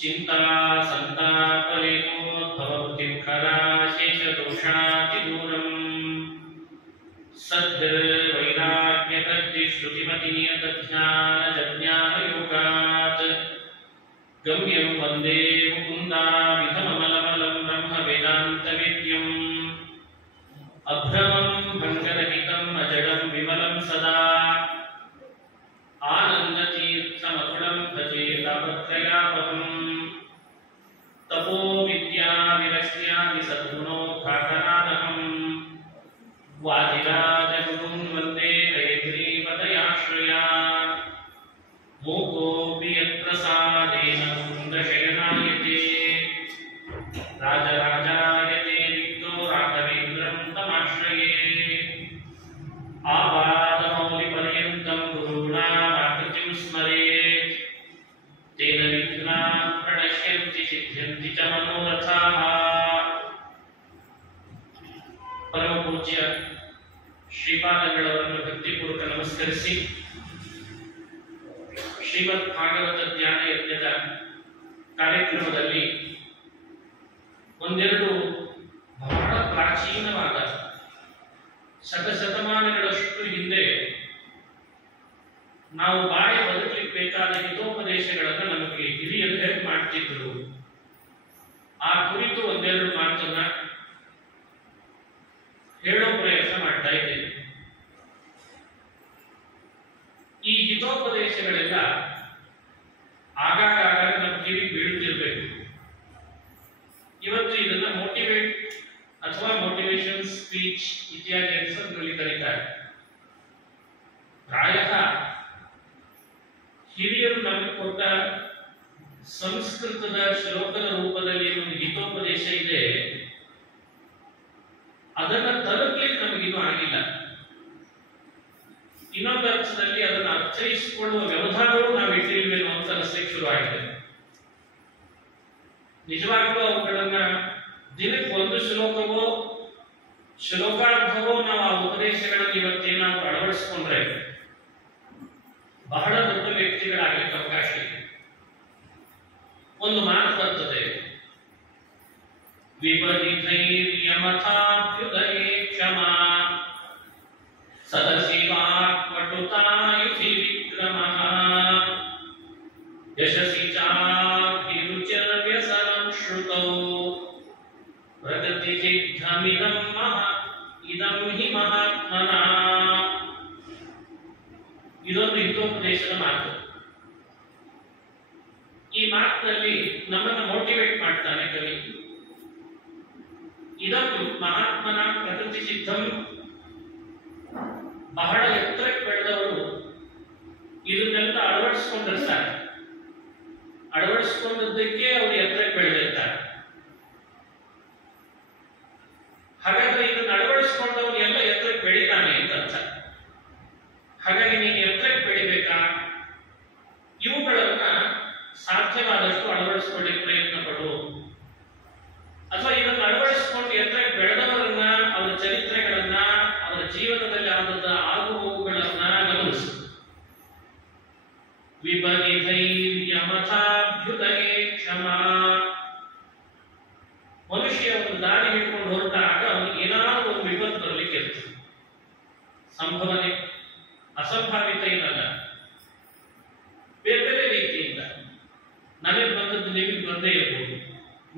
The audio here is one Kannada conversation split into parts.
चिंता संतापलेपोद्भवति खराशेषदोषातिदूरम् सद्वैराग्यकर्तिश्रुतिमतिनियतज्ञानजज्ञानयोगात् गम्यं वन्दे मुकुन्दामिधममलमलं ब्रह्मवेदान्तवेद्यम् अभ्रमं भङ्गरहितम् अजडं विमलं सदा आनन्दतीर्थमतुलं भजे तापत्रयापहम् तपो विद्याविरक्त्यादि सद्गुणोद्घाटनादहम् वादिराजगुरुन् वन्दे हयग्रीवदयाश्रयात् मोकोऽपि यत्प्रसादेन मुकुन्दशयनायते राजराजायते रिक्तो राघवेन्द्रं तमाश्रये आपादमौलिपर्यन्तं गुरूणामाकृतिं स्मरेत् तेन विघ्नाः प्रणश्यन्ति सिद्ध्यन्ति च मनोरथाः। परम पूज्य ಶ್ರೀಪಾದಗಳವರನ್ನು ಭಕ್ತಿಪೂರ್ವಕ ನಮಸ್ಕರಿಸಿ ಶ್ರೀಮದ್ ಭಾಗವತ ಜ್ಞಾನ ಯಜ್ಞದ ಕಾರ್ಯಕ್ರಮದಲ್ಲಿ ಒಂದೆರಡು ಬಹಳ ಪ್ರಾಚೀನವಾದ ಶತಶತಮಾನಗಳಷ್ಟು ಹಿಂದೆ ನಾವು ಬಾಳಿ ಬದುಕಲಿಕ್ಕೆ ಬೇಕಾದ ಹಿತೋಪದೇಶಗಳನ್ನು ನಮಗೆ ಹಿರಿಯರು ಹೇಗೆ ಮಾಡ್ತಿದ್ರು ಆ ಕುರಿತು ಒಂದೆರಡು ಮಾತನ್ನ ಹೇಳೋ ಪ್ರಯತ್ನ ಮಾಡ್ತಾ ಇದ್ದೇನೆ. ಈ ಹಿತೋಪದೇಶಗಳೆಲ್ಲ ಆಗಾಗ ನಮ್ಮ ಕಿವಿ ಬೀಳುತ್ತಿರಬೇಕು. ಇವತ್ತು ಇದನ್ನ ಮೋಟಿವೇಟ್ ಅಥವಾ ಮೋಟಿವೇಶನ್ ಸ್ಪೀಚ್ ಇತ್ಯಾದಿ ಹೆಸರುಗಳಲ್ಲಿ ಕರೀತಾರೆ. ಪ್ರಾಯಃ ಹಿರಿಯರು ನಮಗೆ ಕೊಟ್ಟ ಸಂಸ್ಕೃತದ ಶ್ಲೋಕದ ರೂಪದಲ್ಲಿ ಒಂದು ಹಿತೋಪದೇಶ ಇದೆ, ಅದನ್ನು ತಲುಪಲಿಕ್ಕೆ ನಮಗಿನ್ನೂ ಆಗಿಲ್ಲ. ಇನ್ನೊಂದು ಅರ್ಥದಲ್ಲಿ ಅದನ್ನು ಅರ್ಥೈಸಿಕೊಳ್ಳುವ ವ್ಯವಧಾನಗಳು ನಾವು ಇಟ್ಟಿಲ್ವೇನೋ ಅಂತ ಅನಿಸ್ಲಿಕ್ಕೆ ಶುರುವಾಗಿದೆ. ನಿಜವಾಗ್ಲೂ ಅವುಗಳನ್ನ ದಿನಕ್ಕೆ ಒಂದು ಶ್ಲೋಕವೋ ಶ್ಲೋಕಾರ್ಧವೋ ನಾವು ಆ ಉಪದೇಶಗಳನ್ನು ಇವತ್ತೇನಾದ್ರು ಅಳವಡಿಸಿಕೊಂಡ್ರೆ ಬಹಳ ದೊಡ್ಡ ವ್ಯಕ್ತಿಗಳಾಗಲಿಕ್ಕೆ ಅವಕಾಶ ಇದೆ. ಒಂದು ಮಾತು ಬರ್ತದೆ, ವಿಪರೀತೈರ್ಯಮಥಾಭ್ಯುದಯೇ ಕ್ಷಮಾ ಸದಸಿ ವಾಕ್ಪಟುತಾಯುಧಿ ವಿಕ್ರಮಃ ಯಶಸಿ ಚಾಭಿರುಚಿರ್ವ್ಯಸನಂ ಶ್ರುತೌ ಪ್ರಗತಿಚಿದ್ಧಮಿದಂ ಇದಂ ಹಿ ಮಹಾತ್ಮನಃ. ಇದೊಂದು ಹಿತೋಪದೇಶದ ಮಾತು. ಈ ಮಾತಿನಲ್ಲಿ ನಮ್ಮನ್ನು ಮೋಟಿವೇಟ್ ಮಾಡ್ತಾನೆ ಕವಿ. ಇದಂ ಮಹಾತ್ಮನ ಪ್ರಕೃತಿ ಸಿದ್ಧಂ. ಬಹಳ ಎತ್ತರಕ್ಕೆ ಬೆಳೆದವರು ಇದನ್ನೆಲ್ಲ ಅಳವಡಿಸಿಕೊಂಡಿರ್ತಾರೆ. ಅಳವಡಿಸಿಕೊಂಡದ್ದಕ್ಕೆ ಅವರು ಎತ್ತರಕ್ಕೆ ಬೆಳೆದಿರ್ತಾರೆ. ಹಾಗಾದ್ರೆ ಇದನ್ನು ಅಳವಡಿಸಿಕೊಂಡವನು ಎಲ್ಲ ಎತ್ತರಕ್ಕೆ ಬೆಳಿತಾನೆ ಅಂತ ಅರ್ಥ. ಹಾಗಾಗಿ ನೀನು ಎತ್ತರಕ್ಕೆ ಬೆಳಿಬೇಕಾ? ಇವುಗಳನ್ನ ಸಾಧ್ಯವಾದಷ್ಟು ಅಳವಡಿಸಿಕೊಳ್ಳಿಕ್ಕೆ ಪ್ರಯತ್ನ ಪಡು. ಅಥವಾ ಇದನ್ನು ಅಳವಡಿಸಿಕೊಂಡು ಎತ್ತರಕ್ಕೆ ಬೆಳೆದವರನ್ನ, ಅವರ ಚರಿತ್ರೆಗಳನ್ನ, ಅವರ ಜೀವನದಲ್ಲಿ ಆದ ಆಗುಹೋಗುಗಳನ್ನ ಗಮನಿಸು. ವಿಪರೀತೈರ್ಯಮಥಾಭ್ಯುದಯೇ ಕ್ಷಮಾ. ಮನುಷ್ಯ ಒಂದು ದಾರಿ ಹಿಡ್ಕೊಂಡು ಹೊರಟಾಗ ಅವನಿಗೆ ಏನಾದರೂ ಒಂದು ವಿಪತ್ತು ಬರಲಿಕ್ಕೆ ಇರ್ತದೆ. ಸಂಭವನೆ ಅಸಂಭಾವಿತ ಏನಲ್ಲ, ಬೇರೆ ಬೇರೆ ರೀತಿಯಿಂದ. ನನಗೆ ಬಂದದ್ದು ನಿಮಗೆ ಬಂದೇ ಇರ್ಬೋದು,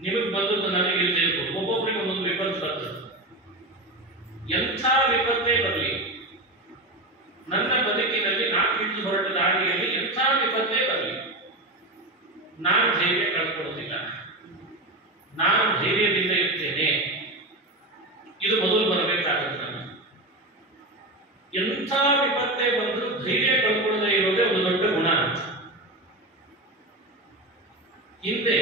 ನಿಮಗೆ ಬಂದದ್ದು ನನಗೆ ಇಲ್ಲದೆ ಇರ್ಬೋದು. ಒಬ್ಬೊಬ್ಬರಿಗೆ ಒಂದೊಂದು ವಿಪತ್ತು ಬರ್ತದೆ. ಎಂಥ ವಿಪತ್ತೇ ಬರಲಿ, ನನ್ನ ಬದುಕಿನಲ್ಲಿ ನಾನು ಹಿಡಿದು ಹೊರಟ ದಾರಿಯಲ್ಲಿ ಎಂಥ ವಿಪತ್ತೇ ಬರಲಿ, ನಾನು ಧೈರ್ಯ ಕಳ್ಕೊಳ್ಳೋದಿಲ್ಲ, ನಾನು ಧೈರ್ಯದಿಂದ ಇರ್ತೇನೆ. ಇದು ಮೊದಲು ಬರಬೇಕಾಗುತ್ತೆ. ನಾನು ಎಂಥ ವಿಪತ್ತೇ ಬಂದರೂ ಧೈರ್ಯ ಕಳ್ಕೊಳ್ಳದೆ ಇರೋದೇ ಒಂದು ದೊಡ್ಡ ಗುಣ ಅಂತ. ಹಿಂದೆ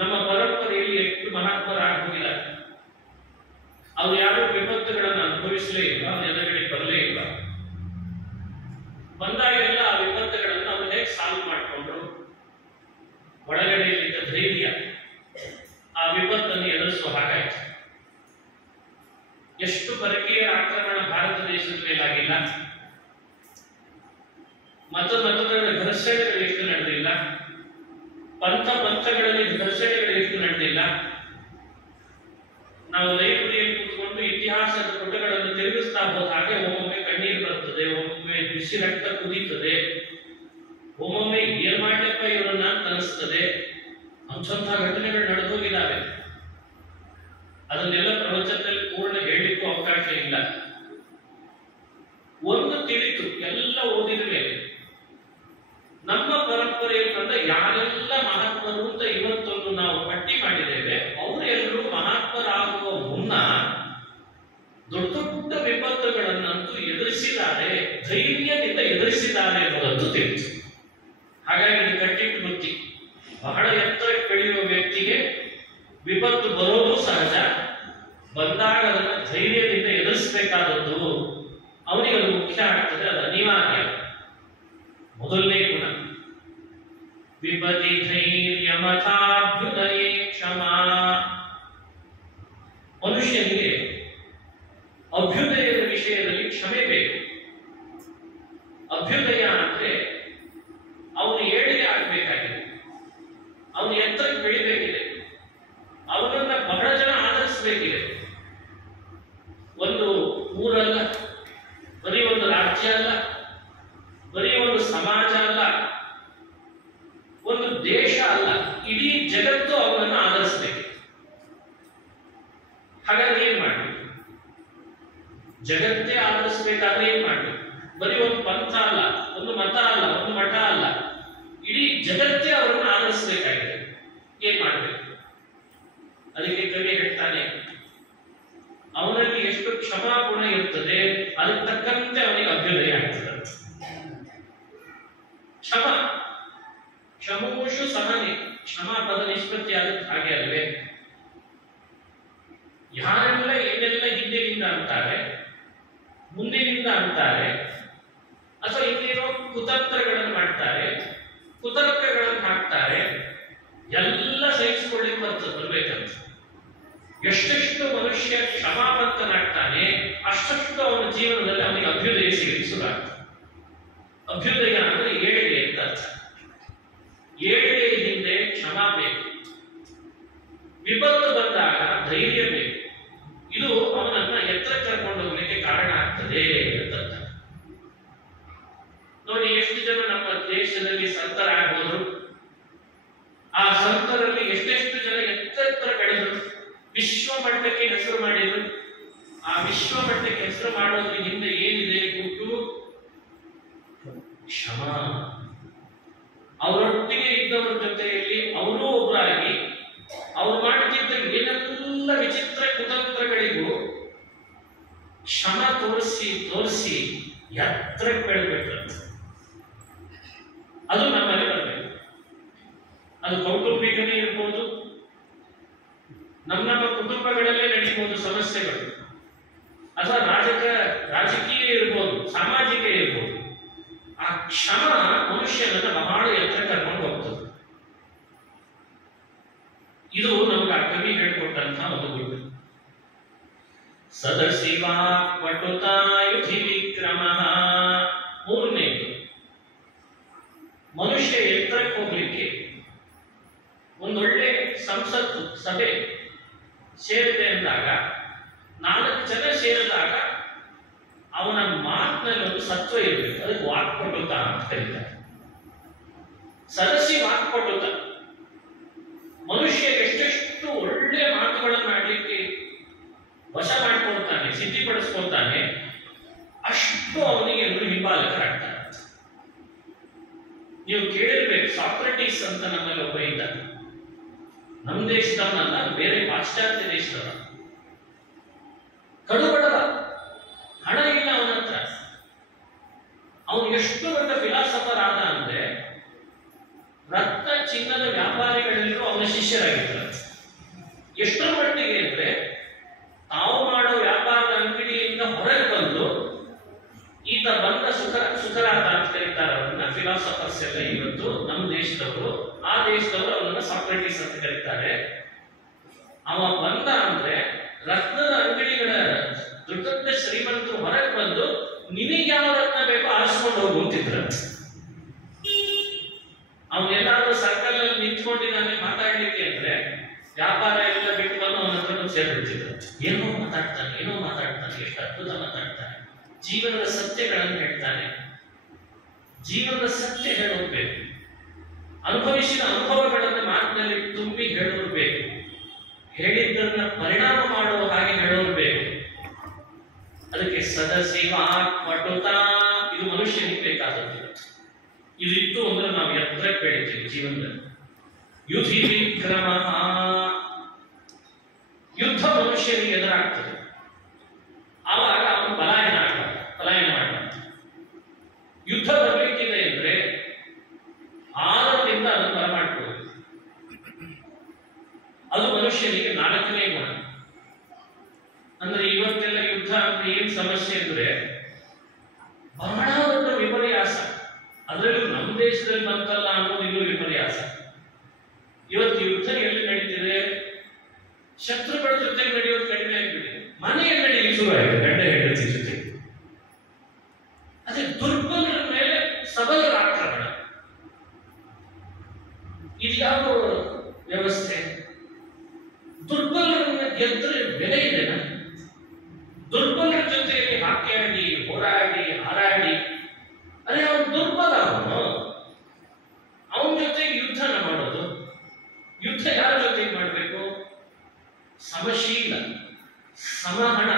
ನಮ್ಮ ಪರಂಪರೆಯಲ್ಲಿ ಎಷ್ಟು ಮಹಾತ್ಮರಾಗೋಗಿಲ್ಲ, ಅವ್ರು ಯಾರು ವಿಪತ್ತುಗಳನ್ನು ಅನುಭವಿಸಲೇ ಇಲ್ಲ, ಅವ್ರ ಎದುರುಗಡೆ ಬರಲೇ ಇಲ್ಲ. ಬಂದಾಗೆಲ್ಲ ಆ ವಿಪತ್ತುಗಳನ್ನು ಅವ್ರು ಹೇಗೆ ಸಾಲ್ವ್ ಮಾಡಿಕೊಂಡ್ರು, ಒಳಗಡೆಯಲ್ಲಿದ್ದ ಧೈರ್ಯ ಆ ವಿಪತ್ತನ್ನು ಎದುರಿಸುವ ಹಾಗಾಯಿತು. ಎಷ್ಟು ಪರಕೀಯರ ಆಕ್ರಮಣ ಭಾರತ ಆಗಿಲ್ಲ, ಮತಗಳ ಘರ್ಷಣೆಗಳು ಎಷ್ಟು ನಡೆದಿಲ್ಲ, ಪಂಥಗಳಲ್ಲಿ ಘರ್ಷಣೆಗಳು ಎಷ್ಟು ನಡೆದಿಲ್ಲ. ನಾವು ಲೈಬ್ರರಿಯಲ್ಲಿ ಕೂತ್ಕೊಂಡು ಇತಿಹಾಸದ ಪುಟಗಳನ್ನು ತಿರುಗಿಸ್ತಾ ಹೋದಾಗೆ ಒಮ್ಮೊಮ್ಮೆ ಕಣ್ಣೀರು ಬರ್ತದೆ, ಒಮ್ಮೊಮ್ಮೆ ಬಿಸಿ ರಕ್ತ ಕುದೀತದೆ, ಒಮ್ಮೊಮ್ಮೆ ಏನ್ ಮಾಡ್ಲಪ್ಪ ಇವರನ್ನ ಅಂತ ಅನಿಸ್ತದೆ. ಅಂಥ ಘಟನೆಗಳು ನಡೆದೋಗಿದ್ದಾವೆ. ಅದನ್ನೆಲ್ಲ ಪ್ರವಚನದಲ್ಲಿ ಪೂರ್ಣ ಹೇಳಲಿಕ್ಕೂ ಅವಕಾಶ ಇಲ್ಲ. ಒಂದು ತಿಳಿತು, ಎಲ್ಲ ಓದಿದ ಮೇಲೆ ನಮ್ಮ ಪರಂಪರೆಯಲ್ಲಿ ಬಂದ ಯಾರೆಲ್ಲ ಮಹಾತ್ಮರು ಅಂತ ಇವತ್ತೊಂದು ನಾವು ಪಟ್ಟಿ ಮಾಡಿದ್ದೇವೆ, ಅವರೆಲ್ಲರೂ ಮಹಾತ್ಮರಾಗುವ ಮುನ್ನ ದೊಡ್ಡ ದೊಡ್ಡ ವಿಪತ್ತುಗಳನ್ನಂತೂ ಎದುರಿಸಿದ್ದಾರೆ, ಧೈರ್ಯದಿಂದ ಎದುರಿಸಿದ್ದಾರೆ ಅನ್ನೋದಂತೂ ತಿಳಿತು. ಹಾಗಾಗಿ ಇದು ಕಟ್ಟಿಟ್ಟು ಬುತ್ತಿ. ಬಹಳ ಎತ್ತರಕ್ಕೆ ಬೆಳೆಯುವ ವ್ಯಕ್ತಿಗೆ ವಿಪತ್ತು ಬರೋದು ಸಹಜ, ಬಂದಾಗ ಅದನ್ನು ಧೈರ್ಯದಿಂದ ಎದುರಿಸಬೇಕಾದದ್ದು ಅವನಿಗೆ ಅದು ಮುಖ್ಯ ಆಗ್ತದೆ, ಅದು ಅನಿವಾರ್ಯ. ಮೊದಲನೇ ಗುಣ ವಿಪತಿ ಧೈರ್ಯಮಥಾಭ್ಯುದಯೇ ಕ್ಷಮಾ. ಮನುಷ್ಯನಿಗೆ ಅಭ್ಯುದಯದ ವಿಷಯದಲ್ಲಿ ಕ್ಷಮೆ ಬೇಕು. ಅಭ್ಯುದಯ ಅಂದ್ರೆ ಅವನು ಏಳಿಗೆ ಆಗಬೇಕಾಗಿದೆ, ಅವನು ಎತ್ತರಕ್ಕೆ ಬೆಳಿಬೇಕಿದೆ, ಅವನನ್ನ ಬಹಳ ಜನ ಆಧರಿಸಬೇಕಿದೆ. ಒಂದು ಊರಲ್ಲ, ಬರೀ ಒಂದು ರಾಜ್ಯ ಅಲ್ಲ, ಬರೀ ಒಂದು ಸಮಾಜ ಅಲ್ಲ, ಒಂದು ದೇಶ ಅಲ್ಲ, ಇಡೀ ಜಗತ್ತು ಅವನನ್ನು ಆಧರಿಸಬೇಕು. ಹಾಗಾದ್ರೆ ಏನ್ ಮಾಡಬೇಕು? ಜಗತ್ತೇ ಆಧರಿಸಬೇಕಾದ್ರೆ ಏನ್ ಮಾಡಬೇಕು? ಬರೀ ಒಂದು ಪಂಥ ಅಲ್ಲ, ಒಂದು ಮತ ಅಲ್ಲ, ಒಂದು ಮಠ ಅಲ್ಲ, ಇಡೀ ಜಗತ್ತೇ ಅವರನ್ನು ಆಧರಿಸಬೇಕಾಗಿದೆ. ಏನ್ ಮಾಡಬೇಕು? ಅದಕ್ಕೆ ಕವಿ ಹೇಳ್ತಾನೆ, ಅವನಲ್ಲಿ ಎಷ್ಟು ಕ್ಷಮಾಗುಣ ಇರ್ತದೆ ಅದಕ್ಕೆ ತಕ್ಕಂತೆ ಅವನಿಗೆ ಅಭ್ಯುದಯ ಆಗ್ತದೆ. ಕ್ಷಮೋಷು ಸಹನೆ, ಕ್ಷಮಾ ಪದ ನಿಷ್ಪತ್ತಿ ಆಗುತ್ತೆ ಹಾಗೆ ಅಲ್ವೇ? ಯಾರೆಲ್ಲ ಏನೆಲ್ಲ ಹಿಂದಿನಿಂದ ಅಂತಾರೆ, ಮುಂದಿನಿಂದ ಅಂತಾರೆ, ಅಥವಾ ಇನ್ನೇನೋ ಕುತಂತ್ರಗಳನ್ನು ಮಾಡ್ತಾರೆ, ಕುತರ್ಕಗಳನ್ನು ಹಾಕ್ತಾರೆ, ಎಲ್ಲ ಸಹಿಸಿಕೊಳ್ಳಿಕ್ಕೆ ಬರ್ಬೇಕಂತ. ಎಷ್ಟೆಷ್ಟು ಮನುಷ್ಯ ಕ್ಷಮಾವಂತನಾಗ್ತಾನೆ ಅಷ್ಟಷ್ಟು ಅವನ ಜೀವನದಲ್ಲಿ ಅವನಿಗೆ ಅಭ್ಯುದಯ ಸಿಗಲಿಕ್ಕೆ ಶುರುವಾಗ್ತದೆ. ಅಭ್ಯುದಯ ಅಂದ್ರೆ ಏಳಿಗೆ ಅಂತ ಅರ್ಥ. ಏಳಿಗೆ ಹಿಂದೆ ಕ್ಷಮಾ ಬೇಕು, ವಿಪತ್ತು ಬಂದಾಗ ಧೈರ್ಯ ಬೇಕು. ಇದು ಅವನನ್ನ ಎತ್ತರ ಕರ್ಕೊಂಡು ಹೋಗ್ಲಿಕ್ಕೆ ಕಾರಣ ಆಗ್ತದೆ ಅಂತ. ನೋಡಿ, ಎಷ್ಟು ಜನ ನಮ್ಮ ದೇಶದಲ್ಲಿ ಸಂತರಾಗೋದ್ರು, ಆ ಸಂತರಲ್ಲಿ ಎಷ್ಟೆಷ್ಟು ಜನ ಎತ್ತರ ಬೆಳೆದ್ರು, ವಿಶ್ವ ಮಟ್ಟಕ್ಕೆ ಹೆಸರು ಮಾಡಿದ್ರು. ಆ ವಿಶ್ವ ಮಟ್ಟಕ್ಕೆ ಹೆಸರು ಮಾಡೋದ್ರ ಹಿಂದೆ ಏನಿದೆ? ಗುಟ್ಟು ಕ್ಷಮಾ. ಅವರೊಟ್ಟಿಗೆ ಇದ್ದವರ ಜೊತೆಯಲ್ಲಿ ಅವರೂ ಒಬ್ಬರಾಗಿ ಅವ್ರು ಮಾಡುತ್ತಿದ್ದ ಏನೆಲ್ಲ ವಿಚಿತ್ರ ಕುತಂತ್ರಗಳಿಗೂ ಕ್ಷಮ ತೋರಿಸಿ ಎತ್ತರಕ್ಕೆ ಬೆಳಬೇಕಂತ. ಅದು ನಮ್ಮಲ್ಲಿ ಬರಬೇಕು. ಅದು ಕೌಟುಂಬಿಕನೇ ಇರ್ಬೋದು, ನಮ್ಮ ಕುಟುಂಬಗಳಲ್ಲೇ ನಡೀಬಹುದು ಸಮಸ್ಯೆಗಳು, ಅಥವಾ ರಾಜಕೀಯ ಇರ್ಬೋದು, ಸಾಮಾಜಿಕ ಇರ್ಬೋದು. ಆ ಕ್ಷಮ ಮನುಷ್ಯನನ್ನ ಬಹಳ ಎತ್ತರ ಕರ್ಕೊಂಡು ಹೋಗ್ತದೆ. ಇದು ನಮ್ಗೆ ಆ ಕವಿ ಹೇಳ್ಕೊಟ್ಟಂತಹ ಒಂದು ಗುಣ. ಸದಶಿವಾ ಪಟುತಾಯುಧಿ ವಿಕ್ರಮ. ಮೂರನೇದು, ಮನುಷ್ಯ ಎತ್ತರಕ್ಕೆ ಹೋಗ್ಲಿಕ್ಕೆ ಒಂದೊಳ್ಳೆ ಸಂಸತ್ತು ಸಭೆ ಸೇರಿದೆ ಅಂದಾಗ, 4 ಜನ ಸೇರಿದಾಗ ಅವನ ಮಾತಿನಲ್ಲಿ ಒಂದು ಸತ್ವ ಇರಬೇಕು. ಅದಕ್ಕೆ ವಾಕ್ಪಟುತ ಅಂತ ಕರೀತಾರೆ. ಸದಸ್ಯ ವಾಕ್ಪಟುತ. ಮನುಷ್ಯ ಎಷ್ಟೆಷ್ಟು ಒಳ್ಳೆ ಮಾತುಗಳನ್ನು ಆಡ್ಲಿಕ್ಕೆ ವಶ ಮಾಡ್ಕೊಳ್ತಾನೆ, ಸಿದ್ಧಿಪಡಿಸ್ಕೊಳ್ತಾನೆ, ಅಷ್ಟು ಅವನಿಗೆ ಎಲ್ಲರೂ ಹಿಂಬಾಲಕರಾಗ್ತಾರೆ. ನೀವು ಕೇಳಿರ್ಬೇಕು, ಸಾಕ್ರಟೀಸ್ ಅಂತ ನಮ್ಮಲ್ಲಿ ಒಬ್ಬ ಇದ್ದ. ನಮ್ಮ ದೇಶದವನಲ್ಲ, ಬೇರೆ ಪಾಶ್ಚಾತ್ಯ ದೇಶದವ. ಕಡುಬಡವ, ಹಣ ಇಲ್ಲ ಅವನ ಹತ್ರ. ಅವನು ಎಷ್ಟು ದೊಡ್ಡ ಫಿಲಾಸಫರ್ ಆದ ಅಂದ್ರೆ, ರತ್ನ ಚಿನ್ನದ ವ್ಯಾಪಾರಿಗಳೆಲ್ಲರೂ ಅವನ ಶಿಷ್ಯರಾಗಿದ್ದಾರೆ. ಎಷ್ಟರ ಮಟ್ಟಿಗೆ ಅಂದ್ರೆ, ತಾವು ಮಾಡೋ ವ್ಯಾಪಾರದ ಅಂಗಡಿಯಿಂದ ಹೊರಗೆ ಬಂದು ಈತ ಬಂದ ಸುಖರಾತ ಅಂತ ಕರೀತಾರೆ ಅವರನ್ನ. ಫಿಲಾಸಫರ್ಸ್ ಎಲ್ಲ ಇವತ್ತು ನಮ್ಮ ದೇಶದವರು, ಆ ದೇಶದವರು ಅವನನ್ನ ಸಾಕ್ರಟೀಸ್ ಅಂತ ಕರೀತಾರೆ. ಅವ ಬಂದ ಅಂದ್ರೆ ರತ್ನದ ಅಂಗಡಿಗಳ ದೊಡ್ಡ ಶ್ರೀಮಂತರು ಹೊರಗೆ ಬಂದು, ನಿನಗೆ ವಾಪಸ್ಕೊಂಡು ಹೋಗಿ ಹೋಗ್ತಿದ್ರ. ಅವನೆಲ್ಲಾದ್ರೂ ಸರ್ಕಲ್ ಅಲ್ಲಿ ನಿಂತ್ಕೊಂಡಿದ್ದಾನೆ ಮಾತಾಡ್ಲಿಕ್ಕೆ ಅಂದ್ರೆ ವ್ಯಾಪಾರ ಎಲ್ಲ ಬಿಟ್ಟು ಬಂದು ಅವನ ಹತ್ರ ಸೇರ್ಬಿಡ್ತಿದ್ರು. ಏನೋ ಮಾತಾಡ್ತಾನೆ, ಎಷ್ಟು ಅದ್ಭುತ ಮಾತಾಡ್ತಾನೆ, ಜೀವನದ ಸತ್ಯಗಳನ್ನು ಹೇಳ್ತಾನೆ. ಜೀವನದ ಸತ್ಯ ಹೇಳೋರ್ಬೇಕು, ಅನುಭವಿಸಿದ ಅನುಭವಗಳನ್ನು ಮಾತಿನಲ್ಲಿ ತುಂಬಿ ಹೇಳೋರ್ಬೇಕು, ಹೇಳಿದ್ದನ್ನ ಪರಿಣಾಮ ಮಾಡುವ ಹಾಗೆ ಹೇಳೋರ್ಬೇಕು. ಅದಕ್ಕೆ ಸದಸಿವಾತ್ಮಟುತ ಇದು ಮನುಷ್ಯನಿಗೆ ಬೇಕಾದದ್ದು. ಇದಿತ್ತು ಅಂದ್ರೆ ನಾವು ಎತ್ತರಕ್ಕೆ ಬೆಳಿತೀವಿ ಜೀವನದಲ್ಲಿ. ಯುಧಿ ವಿಕ್ರಮ, ಯುದ್ಧ ಮನುಷ್ಯನಿಗೆ ಎದುರಾಗ್ತದೆ. ಆವಾಗ ಅವನು ಪಲಾಯನ ಮಾಡಬಾರ್ದು. ಯುದ್ಧ ಬರಲಿಕ್ಕಿದೆ ಅಂದ್ರೆ ಆದರದಿಂದ ಅದನ್ನು ಬರಮಾಡ್ಕೊಳ್ಳೋದು. ಅದು ಮನುಷ್ಯನಿಗೆ 4ನೇ ಗುಣ. ಅಂದ್ರೆ ಇವತ್ತೆಲ್ಲ ಯುದ್ಧ ಅಂದ್ರೆ ಏನ್ ಸಮಸ್ಯೆ ಅಂದ್ರೆ ಬಹಳ ದೊಡ್ಡ ವಿಪರ್ಯಾಸ. ಅದರಲ್ಲೂ ನಮ್ಮ ದೇಶದಲ್ಲಿ ಬಂತಲ್ಲ ಅನ್ನೋದು ಇದು ವಿಪರ್ಯಾಸ. ಇವತ್ತು ಯುದ್ಧ ಎಲ್ಲಿ ನಡೀತಿದೆ? ಶತ್ರುಗಳ ಜೊತೆ ನಡೆಯೋದು ಕಡಿಮೆ ಆಗಿಬಿಟ್ಟಿದೆ. ಮನೆಯಲ್ಲಿ ನಡೆಯಲಿಕ್ಕೆ ಶುರುವಾಗಿದೆ, ಗಂಡ ಹೆಂಡತಿ ಜೊತೆ. ಅದೇ ದುರ್ಬಲರ ಮೇಲೆ ಸಬಲರ ಆಕ್ರಮಣ. ಇದು ಯಾವ ವ್ಯವಸ್ಥೆ? ದುರ್ಬಲರನ್ನ ಗೆದ್ದರೆ ಬೆಲೆ ಇದೆನಾ? ದುರ್ಬಲರ ಜೊತೆಯಲ್ಲಿ ಹಾಕ್ಯಾಡಿ ಹೋರಾಡಿ ಹಾರಾಡಿ, ಅದೇ ಅವನು ದುರ್ಬಲ, ಅವನ ಜೊತೆಗೆ ಯುದ್ಧನ ಮಾಡೋದು. ಯುದ್ಧ ಯಾರ ಜೊತೆಗೆ ಮಾಡಬೇಕು? ಸಮಶೀಲ, ಸಮಹಣ,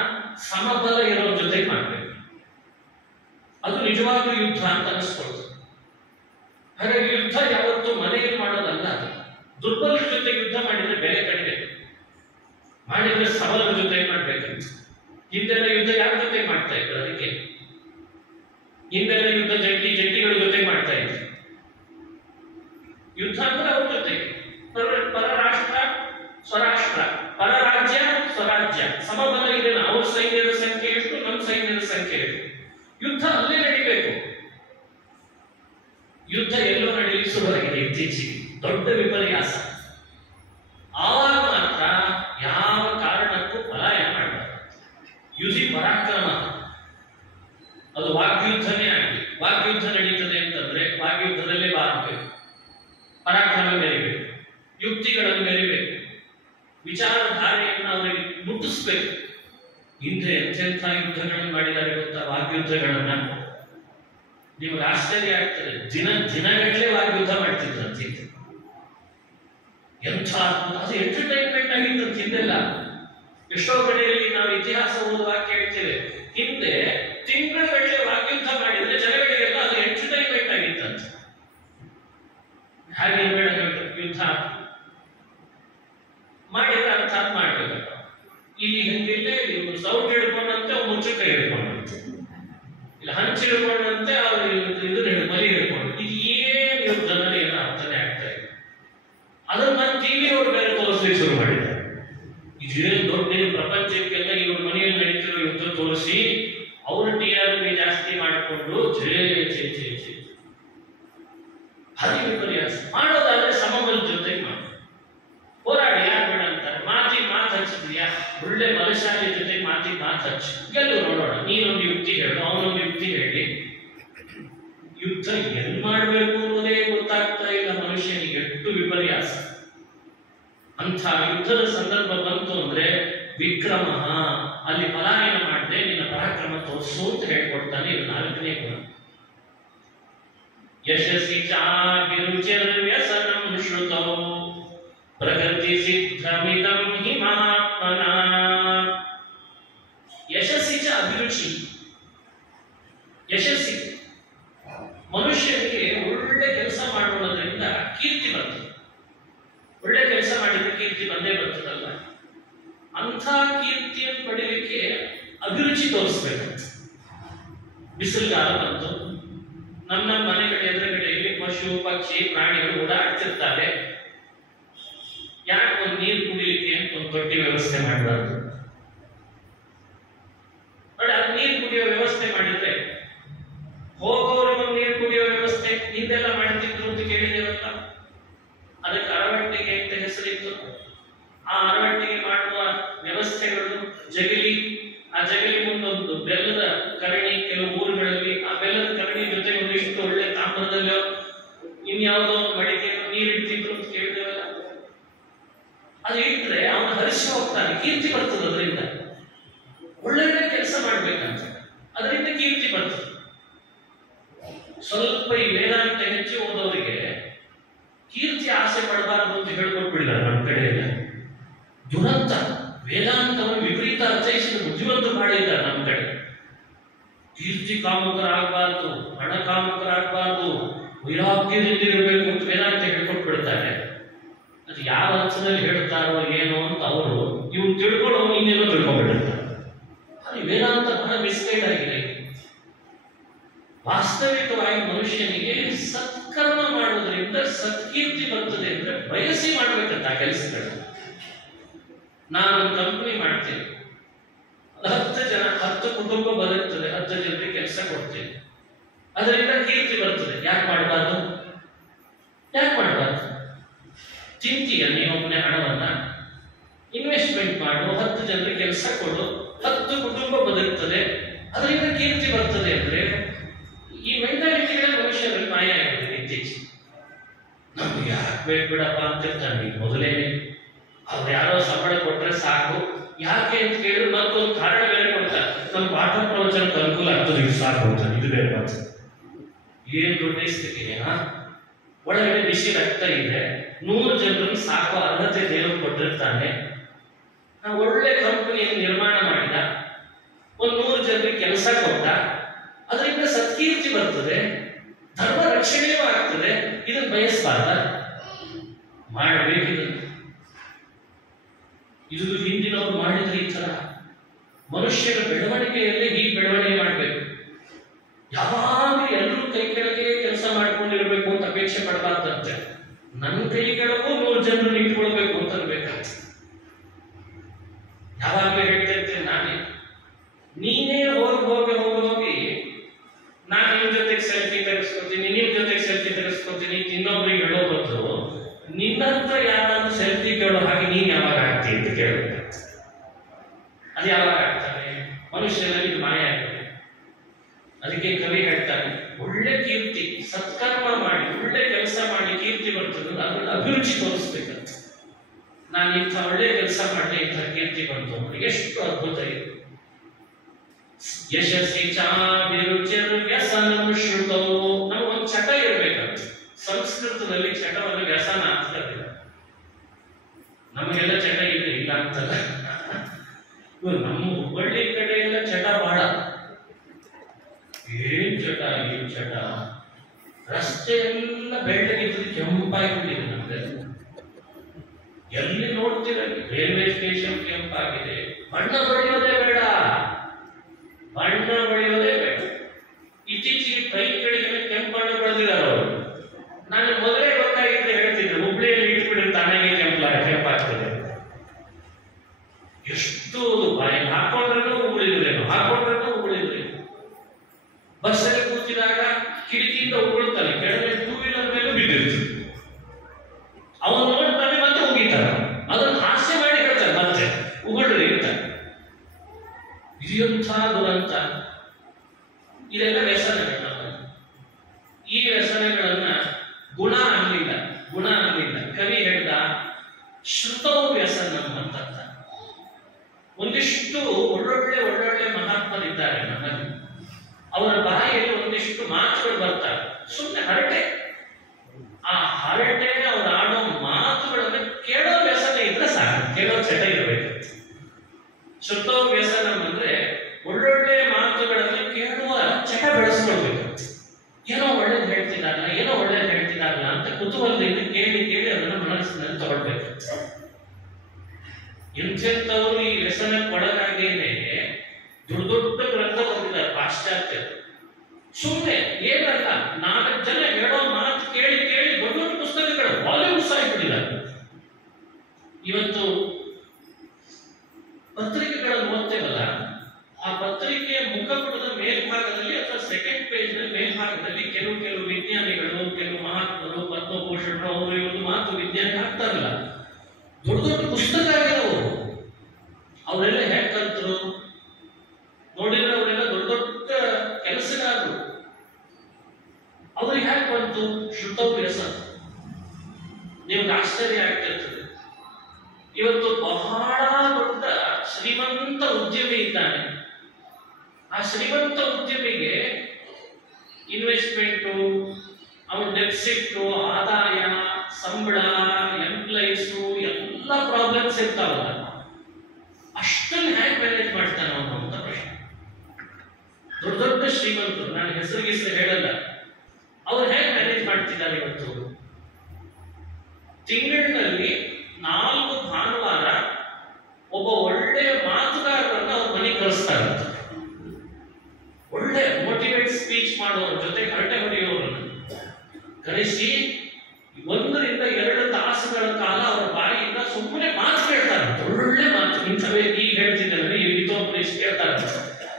ಸಮಬಲ ಇರೋ ಜೊತೆಗೆ ಮಾಡಬೇಕು. ಅದು ನಿಜವಾಗ್ಲೂ ಯುದ್ಧ ಅಂತ ಅನಿಸ್ಕೊಳ್ತದೆ. ಹಾಗಾಗಿ ಯುದ್ಧ ಯಾವತ್ತೂ ಮನೆಯಲ್ಲಿ ಮಾಡೋದಲ್ಲ. ಅದು ದುರ್ಬಲರ ಜೊತೆ ಯುದ್ಧ ಮಾಡಿದ್ರೆ ಬೆಲೆ ಕಡಿಮೆ, ಮಾಡಿದ್ರೆ ಸಬಲರ ಜೊತೆ ಮಾಡ್ಬೇಕು. ಹಿಂದೆಲ್ಲ ಯುದ್ಧ ಯಾರ ಜೊತೆ ಮಾಡ್ತಾ ಇದ್ರು? ಅದಕ್ಕೆ ಹಿಂದೆಲ್ಲ ಯುದ್ಧ ಜಟ್ಟಿಗಳ ಜೊತೆ ಮಾಡ್ತಾ ಇದ್ರು. ಯುದ್ಧ ಅಂದ್ರೆ ಅವ್ರ ಜೊತೆಗೆ ಪರರಾಷ್ಟ್ರ ಸ್ವರಾಷ್ಟ್ರ, ಪರರಾಜ್ಯ ಸ್ವರಾಜ್ಯ, ಸಮಬಲ ಇದೆ. ಅವ್ರ ಸೈನ್ಯದ ಸಂಖ್ಯೆ ಎಷ್ಟು, ನಮ್ಮ ಸೈನ್ಯದ ಸಂಖ್ಯೆ ಎಷ್ಟು. ಯುದ್ಧ ಅಲ್ಲೇ ನಡಿಬೇಕು. ಯುದ್ಧ ಎಲ್ಲೋ ನಡೆಯಲಿಕ್ಕೆ ಶುರುವಾಗಿದೆ ಇತ್ತೀಚೆಗೆ, ದೊಡ್ಡ ವಿಪರ್ಯಾಸ. ಆವಾಗ ಮಾತ್ರ ಯಾವ ಕಾರಣಕ್ಕೂ ಪಲಾಯನ ಮಾಡಬಾರದು. ಯುಧಿ ಪರಾಕ್ರಮ, ಅದು ವಾಗ್ಯುದ್ಧನೇ ಆಗಲಿ. ವಾಗ್ಯುದ್ಧ ನಡೀತದೆ ಅಂತಂದ್ರೆ ವಾಗ್ಯುದ್ಧದಲ್ಲೇ ಬಾರಬೇಕು, ಪರಾಕ್ರಮ ಮೆರಿಬೇಕು, ಯುಕ್ತಿಗಳನ್ನು ಮೆರಿಬೇಕು, ವಿಚಾರಧಾರೆಯನ್ನು ಅವರಿಗೆ ಮುಟ್ಟಿಸ್ಬೇಕು. ಹಿಂದೆ ಎಂತೆಂಥ ಯುದ್ಧಗಳನ್ನು ಮಾಡಿದ್ದಾರೆ ಗೊತ್ತಾ? ವಾಗ್ಯುದ್ಧಗಳನ್ನ. ನಿಮ್ಗೆ ಆಶ್ಚರ್ಯ ಆಗ್ತದೆ, ದಿನಗಟ್ಟಲೆ ವಾಗ್ಯುದ್ಧ ಮಾಡ್ತಿದ್ರಂತ. ಎಂಥ ಅದ್ಭುತ! ಅದು ಎಂಟರ್ಟೈನ್ಮೆಂಟ್ ಆಗಿತ್ತು ಹಿಂದೆಲ್ಲ. ಎಷ್ಟೋ ಕಡೆಯಲ್ಲಿ ನಾವು ಇತಿಹಾಸ ಓದುವಾಗ ಕೇಳ್ತೇವೆ, ಹಿಂದೆ ತಿಂಗಳುಗಟ್ಟಲೆ ವಾಗ್ಯುದ್ಧ ಮಾಡಿದ್ರೆ ಜನಗಳಿಗೆಲ್ಲ ಅದು ಎಂಟರ್ಟೈನ್ಮೆಂಟ್ ಆಗಿತ್ತಂತ. ಹಾಗೆ ಬೇಡ, ಯುದ್ಧ ಮಾಡಿದ್ರೆ ಅರ್ಥ ಮಾಡ್ಬೇಕು. ಇಲ್ಲಿ ಹಂಗಿಲ್ಲ, ಇವ್ರು ಸೌಟ್ ಹಿಡ್ಕೊಂಡಂತೆ ಮುಚ್ಚುಕ ಹಿಡ್ಕೊಂಡಂತೆ, ಇಲ್ಲ ಹಂಚು ಹಿಡ್ಕೊಂಡಂತೆ ಅವ್ರು ಮರಿ ಹಿಡ್ಕೊಂಡು. ಇದು ಏನ್ ಯುದ್ಧದಲ್ಲಿ ಏನೋ ಅರ್ಥನೇ ಆಗ್ತಾ ಇದೆ. ಅದನ್ನ ನಾನು ಟಿವಿ ಅವ್ರು ಬೇರೆ ತೋರಿಸ್ಲಿಕ್ಕೆ ಶುರು ಮಾಡಿದ್ದಾರೆ. ಇದೇನು ದೊಡ್ಡ ಪ್ರಪಂಚಕ್ಕೆಲ್ಲ ಇವ್ರ ಮನೆಯಲ್ಲಿ ನಡೀತಿರೋ ಯುದ್ಧ ತೋರಿಸಿ ಅವ್ರ TRP ಜಾಸ್ತಿ ಮಾಡಿಕೊಂಡು ಅದೇ ವಿಪರ್ಯಾಸ. ಮಾಡೋದಾದ್ರೆ ಸಮಬಲ ಜೊತೆಗೆ ಮಾಡಿ ಹೋರಾಡಿ. ಯಾರು ಬೇಡ ಅಂತಾರೆ? ಮಾತು ಹಚ್ಚಿದ್ಯಾ? ಒಳ್ಳೆ ಬಲಶಾಲಿ ಜೊತೆಗೆ ಮಾತು ಹಚ್ಚಿ ಗೆಲ್ಲು ನೋಡೋಣ. ನೀನೊಂದು ಯುಕ್ತಿ ಹೇಳು, ಅವನೊಂದು ಯುಕ್ತಿ ಹೇಳಿ. ಯುದ್ಧ ಎಲ್ಲಿ ಮಾಡಬೇಕು ಅನ್ನೋದೇ ಗೊತ್ತಾಗ್ತಾ ಇಲ್ಲ ಮನುಷ್ಯನಿಗೆ. ಎಷ್ಟು ವಿಪರ್ಯಾಸ! ಅಂಥ ಯುದ್ಧದ ಸಂದರ್ಭ ಬಂತು ಅಂದ್ರೆ ವಿಕ್ರಮ, ಅಲ್ಲಿ ಪಲಾಯನ ಮಾಡದೆ ನಿನ್ನ ಪರಾಕ್ರಮ ತೋರಿಸು ಅಂತ ಹೇಳ್ಕೊಡ್ತಾನೆ. ಇದು 4ನೇ ಗುಣ. ಯಶಸ್ಸಿ ಚಾಭಿರುಚಿರ್ವ್ಯಸನಂ ಶ್ರುತೌ ಪ್ರಗತಿ ಸಿದ್ಧಮಿದಂ ಹಿ ಮಹಾತ್ಮನ. ಯಶಸ್ಸಿ ಚ ಅಭಿರುಚಿ. ಯಶಸ್ಸಿ ಮನುಷ್ಯನಿಗೆ ಒಳ್ಳೆ ಕೆಲಸ ಮಾಡೋದ್ರಿಂದ ಕೀರ್ತಿ ಬರ್ತದೆ. ಒಳ್ಳೆ ಕೆಲಸ ಮಾಡಿದ್ರೆ ಕೀರ್ತಿ ಬಂದೇ ಬರ್ತದಲ್ಲ. ಅಂಥ ಕೀರ್ತಿಯನ್ನು ಪಡೀಲಿಕ್ಕೆ ಅಭಿರುಚಿ ತೋರಿಸ್ಬೇಕಂತ. ಬಿಸಿಲುಗಾಲ ಬಂತು, ನಮ್ಮ ಮನೆಗಳ ಎದುರುಗಡೆಯಲ್ಲಿ ಪಶು ಪಕ್ಷಿ ಪ್ರಾಣಿಗಳು ಓಡಾಡ್ತಿರ್ತಾರೆ. ಯಾಕೆ ಒಂದು ನೀರು ಕುಡಿಲಿಕ್ಕೆ ಅಂತ ಒಂದು ತೊಟ್ಟಿ ವ್ಯವಸ್ಥೆ ಮಾಡಬಾರ್ದು? ನೋಡಿ, ಅದು ನೀರು ಕುಡಿಯೋ ವ್ಯವಸ್ಥೆ ಮಾಡಿದ್ರೆ ಹೋಗೋರಿಗೆ ನೀರು ಕುಡಿಯೋ ವ್ಯವಸ್ಥೆ ಹಿಂದೆಲ್ಲ ಮಾಡ್ತಿದ್ರು ಅಂತ ಕೇಳಿದೇವಲ್ಲ. ಅದಕ್ಕೆ ಅರವಟ್ಟಿಗೆ ಅಂತ ಹೆಸರಿತ್ತು. ಆ ಅರವಟ್ಟಿಗೆ ಮಾಡುವ ವ್ಯವಸ್ಥೆಗಳು ಜಗಲಿ, ಆ ಜಗಲಿ ಮುಂದೊಂದು ಬೆಲ್ಲದ ಕರಣಿ, ಕೆಲವು ಊರುಗಳಲ್ಲಿ ಆ ಬೆಲ್ಲದ ಕರಣಿ ಜೊತೆ ತಾಮ್ರದಲ್ಲೋ ಇನ್ಯಾವುದೋ ಮಡಿಕೆ ನೀರಿಡ್ತಿದ್ರು ಅಂತ ಕೇಳಿದೇವಲ್ಲ, ಅದು ಇಟ್ಟರೆ ಅವನು ಹರಿಸಿ ಹೋಗ್ತಾನೆ, ಕೀರ್ತಿ ಬರ್ತದೆ ಅದರಿಂದ. ಒಳ್ಳೊಳ್ಳೆ ಕೆಲಸ ಮಾಡ್ಬೇಕಂತ, ಅದರಿಂದ ಕೀರ್ತಿ ಬರ್ತದೆ. ಸ್ವಲ್ಪ ಈ ವೇದಾಂತ ಹೆಚ್ಚು ಓದೋರಿಗೆ ಕೀರ್ತಿ ಆಸೆ ಪಡಬಾರದು ಅಂತ ಹೇಳ್ಕೊಟ್ಬಿಡಿಲ್ಲ ನಮ್ಮ ಕಡೆಯಲ್ಲ. ದುರಂತ ವೇದಾಂತವನ್ನು ವಿಪರೀತ ಅರ್ಥೈಸಿದ ಬುದ್ಧಿವಂತ ಮಾಡಿದ್ದಾರೆ ನಮ್ಮ ಕಡೆ. ಕೀರ್ತಿ ಕಾಮಕರಾಗಬಾರ್ದು, ಹಣ ಕಾಮಕರಾಗಬಾರ್ದು, ವೈರಾಗ್ಯದಿಂದಿರಬೇಕು ಅಂತ ವೇದಾಂತ ಹೇಳ್ಕೊಟ್ಬಿಡ್ತಾರೆ. ಅದು ಯಾವ ಅರ್ಥದಲ್ಲಿ ಹೇಳ್ತಾರೋ ಏನೋ ಅಂತ ಅವರು ಇವ್ರು ತಿಳ್ಕೊಳ್ಳೋ ಇನ್ನೇನೋ ತಿಳ್ಕೊಂಡ್ಬಿಟ್ಟಿರ್ತಾರೆ. ಅದು ವೇದಾಂತ ಬಹಳ ಮಿಸ್ಗೈಡ್ ಆಗಿದೆ. ವಾಸ್ತವಿಕವಾಗಿ ಮನುಷ್ಯನಿಗೆ ಸತ್ಕರ್ಮ ಮಾಡೋದ್ರಿಂದ ಸತ್ಕೀರ್ತಿ ಬರ್ತದೆ ಅಂದ್ರೆ ಬಯಸಿ ಮಾಡ್ಬೇಕಂತ ಆ ಕೆಲಸಗಳನ್ನ. ನಾನೊಂದು ಕಂಪನಿ ಮಾಡ್ತೇನೆ, 10 ಕುಟುಂಬ ಬರುತ್ತದೆ, 10 ಜನರಿಗೆ ಕೆಲಸ ಕೊಡ್ತೇನೆ, ಅದರಿಂದ ಕೀರ್ತಿ ಬರ್ತದೆ. ಯಾಕೆ ಮಾಡಬಾರ್ದು? ಚಿಂತೆಯ ನೀವೊಬ್ಬನೇ ಹಣವನ್ನ ಇನ್ವೆಸ್ಟ್ಮೆಂಟ್ ಮಾಡು, 10 ಜನರಿಗೆ ಕೆಲಸ ಕೊಡು, 10 ಕುಟುಂಬ ಬದುಕ್ತದೆ, ಅದರಿಂದ ಕೀರ್ತಿ ಬರ್ತದೆ ಅಂದ್ರೆ ಈ ಮೆಂಟಾಲಿಟಿಗಳ ಮನುಷ್ಯರಲ್ಲಿ ಮಾಯ ಆಗಿದೆ ಇತ್ತೀಚೆಗೆ. ನಮ್ಗೆ ಯಾಕೆ ಬೇಕು ಬಿಡಪ್ಪ ಅಂತಿರ್ತಾನೆ ಮೊದಲೇ. ಅವ್ರು ಯಾರೋ ಸಂಬಳ ಕೊಟ್ರೆ ಸಾಕು, ಯಾಕೆ ಅಂತ ಕೇಳಿದ್ರೆ ಮತ್ತೊಂದು ಕಾರಣ ಬೇರೆ ಕೊಡ್ತಾರೆ. ನಮ್ಮ ಪಾಠ ಪ್ರವಚನಕ್ಕೆ ಅನುಕೂಲ ಆಗ್ತದೆ, ಇದು ಸಾಕು ಹೋಗ್ತಾನೆ, ಇದು ಬೇರೆ ಬರ್ತದೆ. ಏನ್ ದೊಡ್ಡ ಸ್ಥಿತಿ. ಒಳಗಡೆ ಬಿಸಿ ರಕ್ತ ಇದೆ, 100 ಜನರನ್ನು ಸಾಕೋ ಅರ್ಹತೆ ದೇವರು ಕೊಟ್ಟಿರ್ತಾನೆ. ನಾವು ಒಳ್ಳೆ ಕಂಪನಿಯನ್ನು ನಿರ್ಮಾಣ ಮಾಡಿದ, ಒಂದು 100 ಜನರಿಗೆ ಕೆಲಸ ಕೊಟ್ಟ, ಅದರಿಂದ ಸತ್ಕೀರ್ತಿ ಬರ್ತದೆ, ಧರ್ಮ ರಕ್ಷಣೆಯೂ ಆಗ್ತದೆ. ಇದನ್ನು ಬಯಸಬಾರ್ದ? ಮಾಡಬೇಕಿದೆ. ಇದು ಹಿಂದಿನವರು ಮಾಡಿದ್ರೆ ಈ ತರ ಮನುಷ್ಯರ ಬೆಳವಣಿಗೆಯಲ್ಲೇ ಈ ಬೆಳವಣಿಗೆ ಮಾಡಬೇಕು. ಯಾವಾಗ ಎಲ್ಲರೂ ಕೈ ಕೆಳಗೆ ಕೆಲಸ ಮಾಡ್ಕೊಂಡಿರ್ಬೇಕು ಅಂತ ಅಪೇಕ್ಷೆ ಪಡಬಾರ್ದಂತೆ. ನನ್ನ ಕೈ ಕೆಳಗೂ 100 ಜನರನ್ನು ಇಟ್ಕೊಳ್ಬೇಕು ಅಂತ ಅನ್ಬೇಕಂತ ಯಾವಾಗಲೂ ಹೇಳ್ತಿರ್ತೇನೆ ನಾನೇ. ನೀನೇ ಹೋಗಿ ನಾನು ನಿಮ್ ಜೊತೆಗೆ ಸೆಲ್ಫಿ ತೆಗೆಸ್ಕೊತೀನಿ, ನಿಮ್ ಜೊತೆಗೆ ಸೆಲ್ಫಿ ತೆಗೆಸ್ಕೊತೀನಿ, ಇನ್ನೊಬ್ರಿಗೆ ಹೇಳೋ ಬದಲು ನಿನ್ನಂತ ಯಾರಾದ್ರೂ ಸೆಲ್ಫಿ ಕೇಳೋ ಹಾಗೆ ನೀನ್ ಯಾವಾಗ ಆಗ್ತೀವಿ ಅಂತ ಕೇಳಬೇಕು. ಅದು ಯಾವಾಗ ಆಗ್ತಾನೆ? ಮನುಷ್ಯನಲ್ಲಿ ಇದು ಮಾಯ ಆಗ್ತದೆ. ಅದಕ್ಕೆ ಕವಿ ಹೇಳ್ತಾನೆ, ಒಳ್ಳೆ ಕೀರ್ತಿ, ಸತ್ಕರ್ಮ ಮಾಡಿ ಒಳ್ಳೆ ಕೆಲಸ ಮಾಡಿ ಕೀರ್ತಿ ಬರ್ತದೆ, ಅದನ್ನ ಅಭಿರುಚಿ ತೋರಿಸ್ಬೇಕಂತ. ನಾನು ಇಂಥ ಒಳ್ಳೆ ಕೆಲಸ ಮಾಡಿ ಇಂಥ ಕೀರ್ತಿ ಬಂತು ಅಂದ್ರೆ ಎಷ್ಟು ಅದ್ಭುತ ಇದೆ. ಯಶಸ್ಸಿ ವ್ಯಸನಂ ಶ್ರುತವು. ನಮಗೊಂದು ಚಟ ಇರ್ಬೇಕಂತ. ಸಂಸ್ಕೃತದಲ್ಲಿ ಚಟವನ್ನು ವ್ಯಸನ ಅಂತ ಕರೀತಾರೆ. ನಮಗೆಲ್ಲ ಚಟ ಇಲ್ಲ ಅಂತಲ್ಲ. ನಮ್ಮ ಹುಬ್ಬಳ್ಳಿ ಕಡೆ ಎಲ್ಲ ಚಟ ಬಹಳ. ಏನ್ ಚಟ, ರಸ್ತೆ ಎಲ್ಲ ಬೆಳ್ಳಗಿದ್ರೆ ಕೆಂಪಾಗಿಬಿಟ್ಟಿದೆ. ನಮ್ಗೆ ಎಲ್ಲಿ ನೋಡ್ತೀರ ರೈಲ್ವೆ ಸ್ಟೇಷನ್ ಕೆಂಪಾಗಿದೆ. ಬಣ್ಣ ಬಳಿಯೋದೇ ಬೇಡ. ಇತ್ತೀಚೆಗೆ ಟ್ರೈನ್ಗಳಿಗೆ ಕೆಂಪಣ್ಣ ಬೆಳೆದಿದ್ದಾರೆ ಅವರು. ನಾನು ಮೊದಲೇ ಗೊತ್ತಾಗಿದ್ದೆ ಹೇಳ್ತಿದ್ದೆ, ಹುಬ್ಳಿಯಲ್ಲಿ ಇಟ್ಬಿಟ್ಟು ತಾನಾಗೆ ಕೆಂಪಾಗ್ತದೆ. ಎಷ್ಟು ಹಾಕೊಂಡ್ರೂ ಉಗುಳಿದ್ರೇನು. ಬಸ್ಸಲ್ಲಿ ಕೂತಿದಾಗ ಕಿಟಕಿಯಿಂದ ಉಗುಳುತ್ತಾನೆ, ಕೆಳಗೆ 2 ವೀಲರ್ ಮೇಲೆ ಬಿದ್ದಿರ್ತೀವಿ. ಅವನು ನೋಡ್ತಾನೆ ಮತ್ತೆ ಉಗಿತಾನೆ, ಅದನ್ನು ಹಾಸ್ಯ ಮಾಡಿ ಹೇಳ್ತಾನೆ, ಮತ್ತೆ ಉಗುಳ್ರಿ ಅಂತ. ಇದೆಂಥ ದುರಂತ. ಇದೆಲ್ಲ ವ್ಯಸನಗಳು. ಈ ವ್ಯಸನಗಳನ್ನ ಗುಣ ಅನ್ನಲಿಲ್ಲ. ಕವಿ ಹೇಳ್ದ, ಶ್ರುತವು ವ್ಯಸನ ಅಂತ. ಒಂದಿಷ್ಟು ಒಳ್ಳೊಳ್ಳೆ ಮಹಾತ್ಮರಿದ್ದಾರೆ ನಮ್ಮಲ್ಲಿ. ಅವರ ಬಾಯಿಯಲ್ಲಿ ಒಂದಿಷ್ಟು ಮಾತುಗಳು ಬರ್ತಾರೆ, ಸುಮ್ಮನೆ ಹರಟೆ. ಆ ಹರಟೆ ಅವ್ರು ಆಡೋ ಮಾತುಗಳನ್ನು ಕೇಳೋ ವ್ಯಸನ ಇದ್ರೆ ಸಾಕು, ಕೇಳೋ ಚಟ ಇರಬೇಕು. ಶ್ರುತೋ ವ್ಯಸನ ಅಂದ್ರೆ ಒಳ್ಳೊಳ್ಳೆ ಮಾತುಗಳನ್ನು ಕೇಳುವ ಚಟ ಬೆಳೆಸ್ಕೊಳ್ಬೇಕು. ಏನೋ ಒಳ್ಳೇದು ಹೇಳ್ತಿದಾರಲ್ಲ ಅಂತ ಕುತೂಹಲದಿಂದ ಕೇಳಿ ಅದನ್ನು ಮನಸ್ಸಿನಲ್ಲಿ ತಗೊಳ್ಬೇಕು. ಎಂಥವರು ಈ ವ್ಯಸನಕ್ಕೆ ಒಳಗಾಗೇನೆ ದೊಡ್ಡ ಗ್ರಂಥ ಬಂದಿದ್ದಾರೆ ಪಾಶ್ಚಾತ್ಯರು. ಸುಮ್ಮನೆ ಏನಲ್ಲ, 4 ಜನ ಹೇಳೋ ಮಾತು ಕೇಳಿ ದೊಡ್ಡ ಪುಸ್ತಕಗಳು ವಾಲ್ಯೂಮ್ಸ್ ಆಗಿಬಿಟ್ಟಿದ್ದಾರೆ. ಇವತ್ತು ಪತ್ರಿಕೆಗಳನ್ನು ಓದ್ತೇವಲ್ಲ, ಆ ಪತ್ರಿಕೆಯ ಮುಖಪುಟದ ಮೇಲ್ಭಾಗದಲ್ಲಿ ಅಥವಾ ಸೆಕೆಂಡ್ ಪೇಜ್ ಮೇಲ್ಭಾಗದಲ್ಲಿ ಕೆಲವು ವಿಜ್ಞಾನಿಗಳು, ಕೆಲವು ಮಹಾತ್ಮರು, ಪದ್ಮಭೂಷಣರು, ಅವರು ಇವರು ಮಾತು ವಿಜ್ಞಾನಿ ಹಾಕ್ತಾರಲ್ಲ, ದೊಡ್ಡ ಪುಸ್ತಕ ಆಗಿದವು. ಅವರೆಲ್ಲ ಹೇಗೆ ಕಲ್ತರು ನೋಡಿದ್ರೆ ಅವರೆಲ್ಲ ದೊಡ್ಡ ಕೆಲಸಗಾರರು. ಅವ್ರಿಗೆ ಹೇಗೆ ಬಂತು ಶ್ರುತವ್ಯಸ. ನಿಮ್ಗೆ ಆಶ್ಚರ್ಯ ಆಗ್ತಿರ್ತದೆ. ಇವತ್ತು ಬಹಳ ದೊಡ್ಡ ಶ್ರೀಮಂತ ಉದ್ಯಮಿ ಇದ್ದಾನೆ. ಆ ಶ್ರೀಮಂತ ಉದ್ಯಮಿಗೆ ಇನ್ವೆಸ್ಟ್ಮೆಂಟು, ಅವನ ಡೆಫಿಸಿಟ್, ಆದಾಯ, ಸಂಬಳ, ಎಂಪ್ಲಾಯೀಸು ಎಲ್ಲ ಪ್ರಾಬ್ಲಮ್ಸ್ ಇರ್ತಾವಲ್ಲ, ಅಷ್ಟನ್ನು ಹೇಗೆ ಮ್ಯಾನೇಜ್ ಮಾಡ್ತಾನೆ ಅವನು ಅಂತ ಪ್ರಶ್ನೆ. ದೊಡ್ಡ ದೊಡ್ಡ ಶ್ರೀಮಂತರು, ನಾನು ಹೆಸರು ಹೇಳಲ್ಲ, ಅವ್ರು ಹೇಗೆ ಮ್ಯಾನೇಜ್ ಮಾಡ್ತಿದ್ದಾರೆ ಇವತ್ತು? ತಿಂಗಳಿನಲ್ಲಿ 4 ಭಾನುವಾರ ಒಬ್ಬ ಒಳ್ಳೆಯ ಮಾತುಗಾರರನ್ನ ಅವ್ರ ಮನೆಗೆ ಕಳಿಸ್ತಾ ಇರ್ತಾರೆ. ಒಳ್ಳೆ ಮೋಟಿವೇಟ್ ಸ್ಪೀಚ್ ಮಾಡೋರ ಜೊತೆ ಹರಟೆ ಹೊಡೆಯೋರನ್ನ ಕರೆಸಿ 1 ರಿಂದ 2 ತಾಸುಗಳ ಕಾಲ ಅವರ ಬಾಯಿಯಿಂದ ಸುಮ್ಮನೆ ಮಾತು ಕೇಳ್ತಾರೆ. ಒಳ್ಳೆ ಮಾತು, ಇಂಥವೇ ಈಗ ಹೇಳ್ತಿದ್ದಾರೆ, ಹಿತೋಪದೇಶ ಕೇಳ್ತಾರೆ.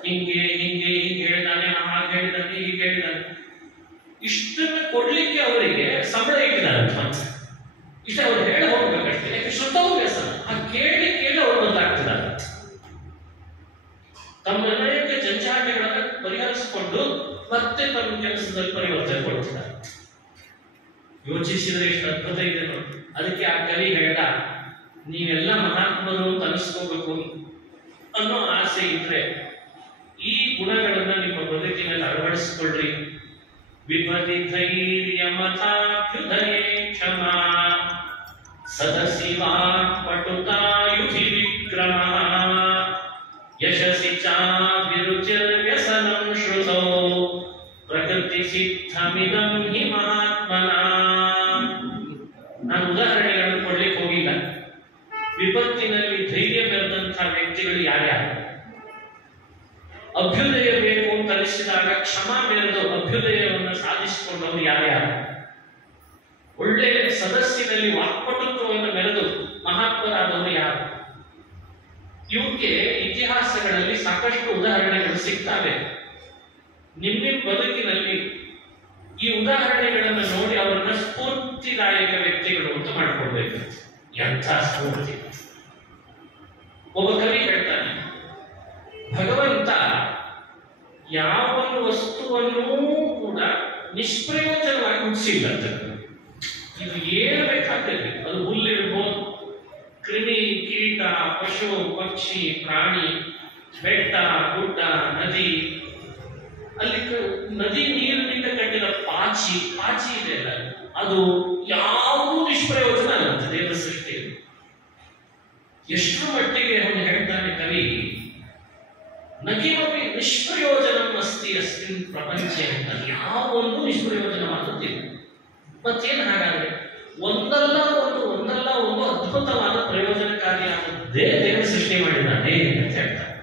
ಹಿಂಗೆ ಹಿಂಗೆ ಹಿಂಗೆ ಹೇಳಿದಾನೆ, ಹಾಗೆ ಹೇಳಿದಾನೆ, ಹೀಗೆ ಹೇಳಿದಾನೆ. ಇಷ್ಟನ್ನು ಕೊಡ್ಲಿಕ್ಕೆ ಅವರಿಗೆ ಸಂಬಳ ಇಟ್ಟಿದ್ದಾರೆ ಅಂತ ಇಷ್ಟ ಅವ್ರು ಹೇಳಿ ಹೋಗ್ಬೇಕಷ್ಟೇ. ಯಾಕೆ ಶ್ರುತವ್ಯಸ, ಆ ಕೇಳಿ ಕೇಳಿ ಅವ್ರು ಬದಲಾಗ್ತಿದ್ದಾರೆ. ತಮ್ಮ ಅನೇಕ ಜಂಜಾಟಗಳನ್ನು ಪರಿಹರಿಸಿಕೊಂಡು ಮತ್ತೆ ತಮ್ಮ ಕೆಲಸದಲ್ಲಿ ಪರಿವರ್ತನೆ ಕೊಡ್ತಿದ್ದಾರೆ. ಯೋಚಿಸಿದ್ರೆ ಎಷ್ಟು ಅದ್ಭುತ ಇದೆ ನೋಡಿ. ಅದಕ್ಕೆ ಆ ಕವಿ ಹೇಳ್ದ, ನೀವೆಲ್ಲ ಮಹಾತ್ಮರು ಅಂತ ಅನಿಸ್ಕೋಬೇಕು ಅನ್ನೋ ಆಸೆ ಇದ್ರೆ ಈ ಗುಣಗಳನ್ನ ನಿಮ್ಮ ಬದುಕಿನಲ್ಲಿ ಅಳವಡಿಸಿಕೊಳ್ಳ್ರಿ. ವಿಪದಿ ಧೈರ್ಯ ಮಥಾಭ್ಯುದಯೇ ಕ್ಷಮಾ ಸದಸಿ ವಾಕ್ಪಟುತಾಯುಧಿ ವಿಕ್ರಮ ಯಶಸಿ ಚಾಭಿರುಚಿರ್ವ್ಯಸನಂ ಶ್ರುತೋ ಪ್ರಕೃತಿ ಸಿದ್ಧಮಿದಂ ಹಿ ಮಹಾತ್ಮನ. ನಾನು ಉದಾಹರಣೆಗಳನ್ನು ಕೊಡ್ಲಿಕ್ಕೆ ಹೋಗಿಲ್ಲ. ವಿಪತ್ತಿನಲ್ಲಿ ಧೈರ್ಯ ಮೆರೆದಂತಹ ವ್ಯಕ್ತಿಗಳು ಯಾರ್ಯಾರು? ಅಭ್ಯುದಯ ಬೇಕು ಅಂತ ಅನಿಸಿದಾಗ ಕ್ಷಮಾ ಮೆರೆದು ಅಭ್ಯುದಯವನ್ನು ಸಾಧಿಸಿಕೊಂಡವರು ಯಾರ್ಯಾರು? ಒಳ್ಳೆ ಸದಸ್ಯನಲ್ಲಿ ವಾಕ್ಪಟುತ್ವವನ್ನು ಮೆರೆದು ಮಹಾತ್ಮರಾದವರು ಯಾರು? ಇವಕ್ಕೆ ಇತಿಹಾಸಗಳಲ್ಲಿ ಸಾಕಷ್ಟು ಉದಾಹರಣೆಗಳು ಸಿಗ್ತವೆ. ನಿಮ್ಮ ಬದುಕಿನಲ್ಲಿ ಈ ಉದಾಹರಣೆಗಳನ್ನು ನೋಡಿ ಅವರನ್ನ ಸ್ಫೂರ್ತಿದಾಯಕ ವ್ಯಕ್ತಿಗಳು ಅಂತ ಮಾಡ್ಕೊಳ್ಬೇಕು. ಎಂಥ ಸ್ಫೂರ್ತಿ! ಒಬ್ಬ ಕವಿ ಹೇಳ್ತಾನೆ, ಭಗವಂತ ಯಾವ ವಸ್ತುವನ್ನೂ ಕೂಡ ನಿಷ್ಪ್ರಯೋಜನವಾಗಿ ಹುಟ್ಟಿಸಿಲ್ಲ. ಇದು ಏನು ಬೇಕಾಗ್ತದೆ, ಅದು ಹುಲ್ಲಿರ್ಬೋದು, ಕ್ರಿಮಿ, ಕೀಟ, ಪಶು, ಪಕ್ಷಿ, ಪ್ರಾಣಿ, ಬೆಟ್ಟ, ಗುಡ್ಡ, ನದಿ, ಅಲ್ಲಿ ನದಿ ನೀರಿನಿಂದ ಕಟ್ಟಿದ ಪಾಚಿ ಇದೆ ಅಲ್ಲ, ಅದು ಯಾವುದೂ ನಿಷ್ಪ್ರಯೋಜನ ಅಲ್ಲಂತೆ ದೇವರ ಸೃಷ್ಟಿಯಲ್ಲಿ. ಎಷ್ಟರ ಮಟ್ಟಿಗೆ ಅವನು ಹೇಳ್ತಾನೆ ಕವಿ, ನಕಿಮಪಿ ನಿಷ್ಪ್ರಯೋಜನಂ ಅಸ್ತಿ ಅಸ್ಮಿನ್ ಪ್ರಪಂಚ ಅಂತ. ಯಾವೊಂದು ನಿಷ್ಪ್ರಯೋಜನವಾದದ್ದಿಲ್ಲ. ಮತ್ತೇನು ಹಾಗಾದ್ರೆ? ಒಂದಲ್ಲ ಒಂದು ಅದ್ಭುತವಾದ ಪ್ರಯೋಜನಕಾರಿಯಾದದ್ದೇ ದೇವರು ಸೃಷ್ಟಿ ಮಾಡಿದ್ದಾನೆ ಅಂತ ಹೇಳ್ತಾರೆ.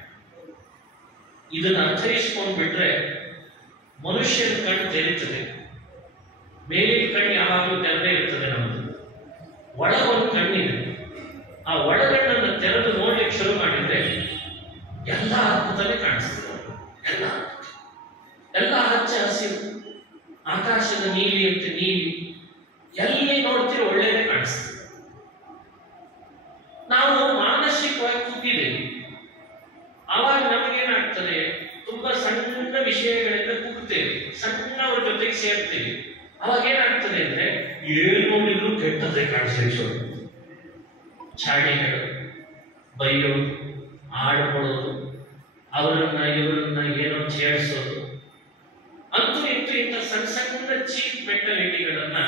ಇದನ್ನು ಅರ್ಥೈಸ್ಕೊಂಡು ಬಿಟ್ರೆ ಮನುಷ್ಯನ ಕಣ್ಣು ತೆರೀತದೆ. ಮೇಲಿನ ಕಣ್ಣು ಯಾವಾಗಲೂ ತೆರೆದೇ ಇರ್ತದೆ. ನಮ್ಮದು ಒಳಗೊಂದು ಕಣ್ಣಿದೆ. ಆ ಒಳಗಣ್ಣನ್ನು ತೆರೆದು ನೋಡ್ಲಿಕ್ಕೆ ಶುರು ಮಾಡಿದ್ರೆ ಎಲ್ಲ ಅದ್ಭುತವೇ ಕಾಣಿಸ್ತದೆ. ಎಲ್ಲ ಹಚ್ಚ ಹಸಿರು, ಆಕಾಶದ ನೀಲಿ ಅಂತ ನೀಲಿ, ಎಲ್ಲಿ ನೋಡ್ತೀರೋ ಒಳ್ಳೆಯದೇ ಕಾಣಿಸ್ತದೆ. ನಾವು ಮಾನಸಿಕವಾಗಿ ಕುಗ್ಗಿದ್ದೇವೆ. ಆವಾಗ ನಮಗೇನಾಗ್ತದೆ, ತುಂಬಾ ಸಣ್ಣ ವಿಷಯಗಳಿಂದ ಕುಗ್ತೇವೆ, ಸಣ್ಣವ್ರ ಜೊತೆಗೆ ಸೇರ್ತೇವೆ. ಅವಾಗ ಏನಾಗ್ತದೆ ಅಂದ್ರೆ ಏನು ನೋಡಿದ್ರು ಕೆಟ್ಟದ್ದೇ ಕಾಣಿಸ್ಲಿಕ್ಕೆ ಶುರು. ಚಾಡಿಗಳು, ಬೈಯೋದು, ಆಡ್ಕೊಳ್ಳೋದು, ಅವರನ್ನ ಇವರನ್ನ ಏನೋ ಛೇಡಿಸೋದು, ಅಂತೂ ಇಂಥ ಸಣ್ಣ ಚೀಪ್ ಮೆಂಟಾಲಿಟಿಗಳನ್ನ,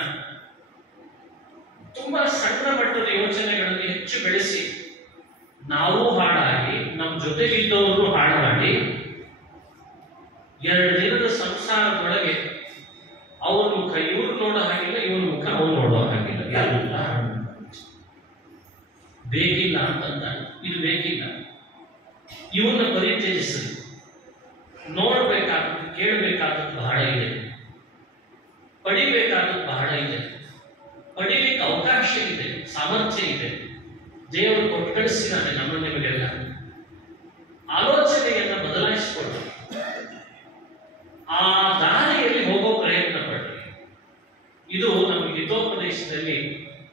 ತುಂಬಾ ಸಣ್ಣ ಮಟ್ಟದ ಯೋಚನೆಗಳನ್ನು ಹೆಚ್ಚು ಬೆಳೆಸಿ ನಾವು ಹಾಳಾಗಿ ನಮ್ಮ ಜೊತೆಗಿದ್ದವರು ಹಾಳು ಮಾಡಿ 2 ದಿನದ ಸಂಸಾರದೊಳಗೆ ಅವ್ರ ಮುಖ ಇವ್ರು ನೋಡೋ ಹಾಗಿಲ್ಲ, ಇವ್ರ ಮುಖ ಅವ್ರು ನೋಡೋ ಹಾಗಿಲ್ಲ. ಎಲ್ಲ ಬೇಕಿಲ್ಲ ಅಂತಂದ, ಇದು ಬೇಕಿಲ್ಲ, ಇವನ್ನ ಪರಿತ್ಯಜಿಸಲಿ. ನೋಡ್ಬೇಕಾದದ್ದು, ಕೇಳಬೇಕಾದದ್ದು ಬಹಳ ಇದೆ, ಪಡಿಬೇಕಾದದ್ದು ಬಹಳ ಇದೆ, ಪಡಿಲಿಕ್ಕೆ ಅವಕಾಶ ಇದೆ, ಸಾಮರ್ಥ್ಯ ಇದೆ. ದೇವರು ಕೊಟ್ಟು ಕಳಿಸಿದ್ದಾನೆ ನಮ್ಮ ನಿಮಗೆಲ್ಲ. ಆಲೋಚನೆಯನ್ನ ಬದಲಾಯಿಸಿಕೊಳ್ಳಿ, ಆ ದಾರಿಯಲ್ಲಿ ಹೋಗೋ ಪ್ರಯತ್ನ ಪಡ್ರಿ. ಇದು ನಮ್ಮ ಹಿತೋಪದೇಶದಲ್ಲಿ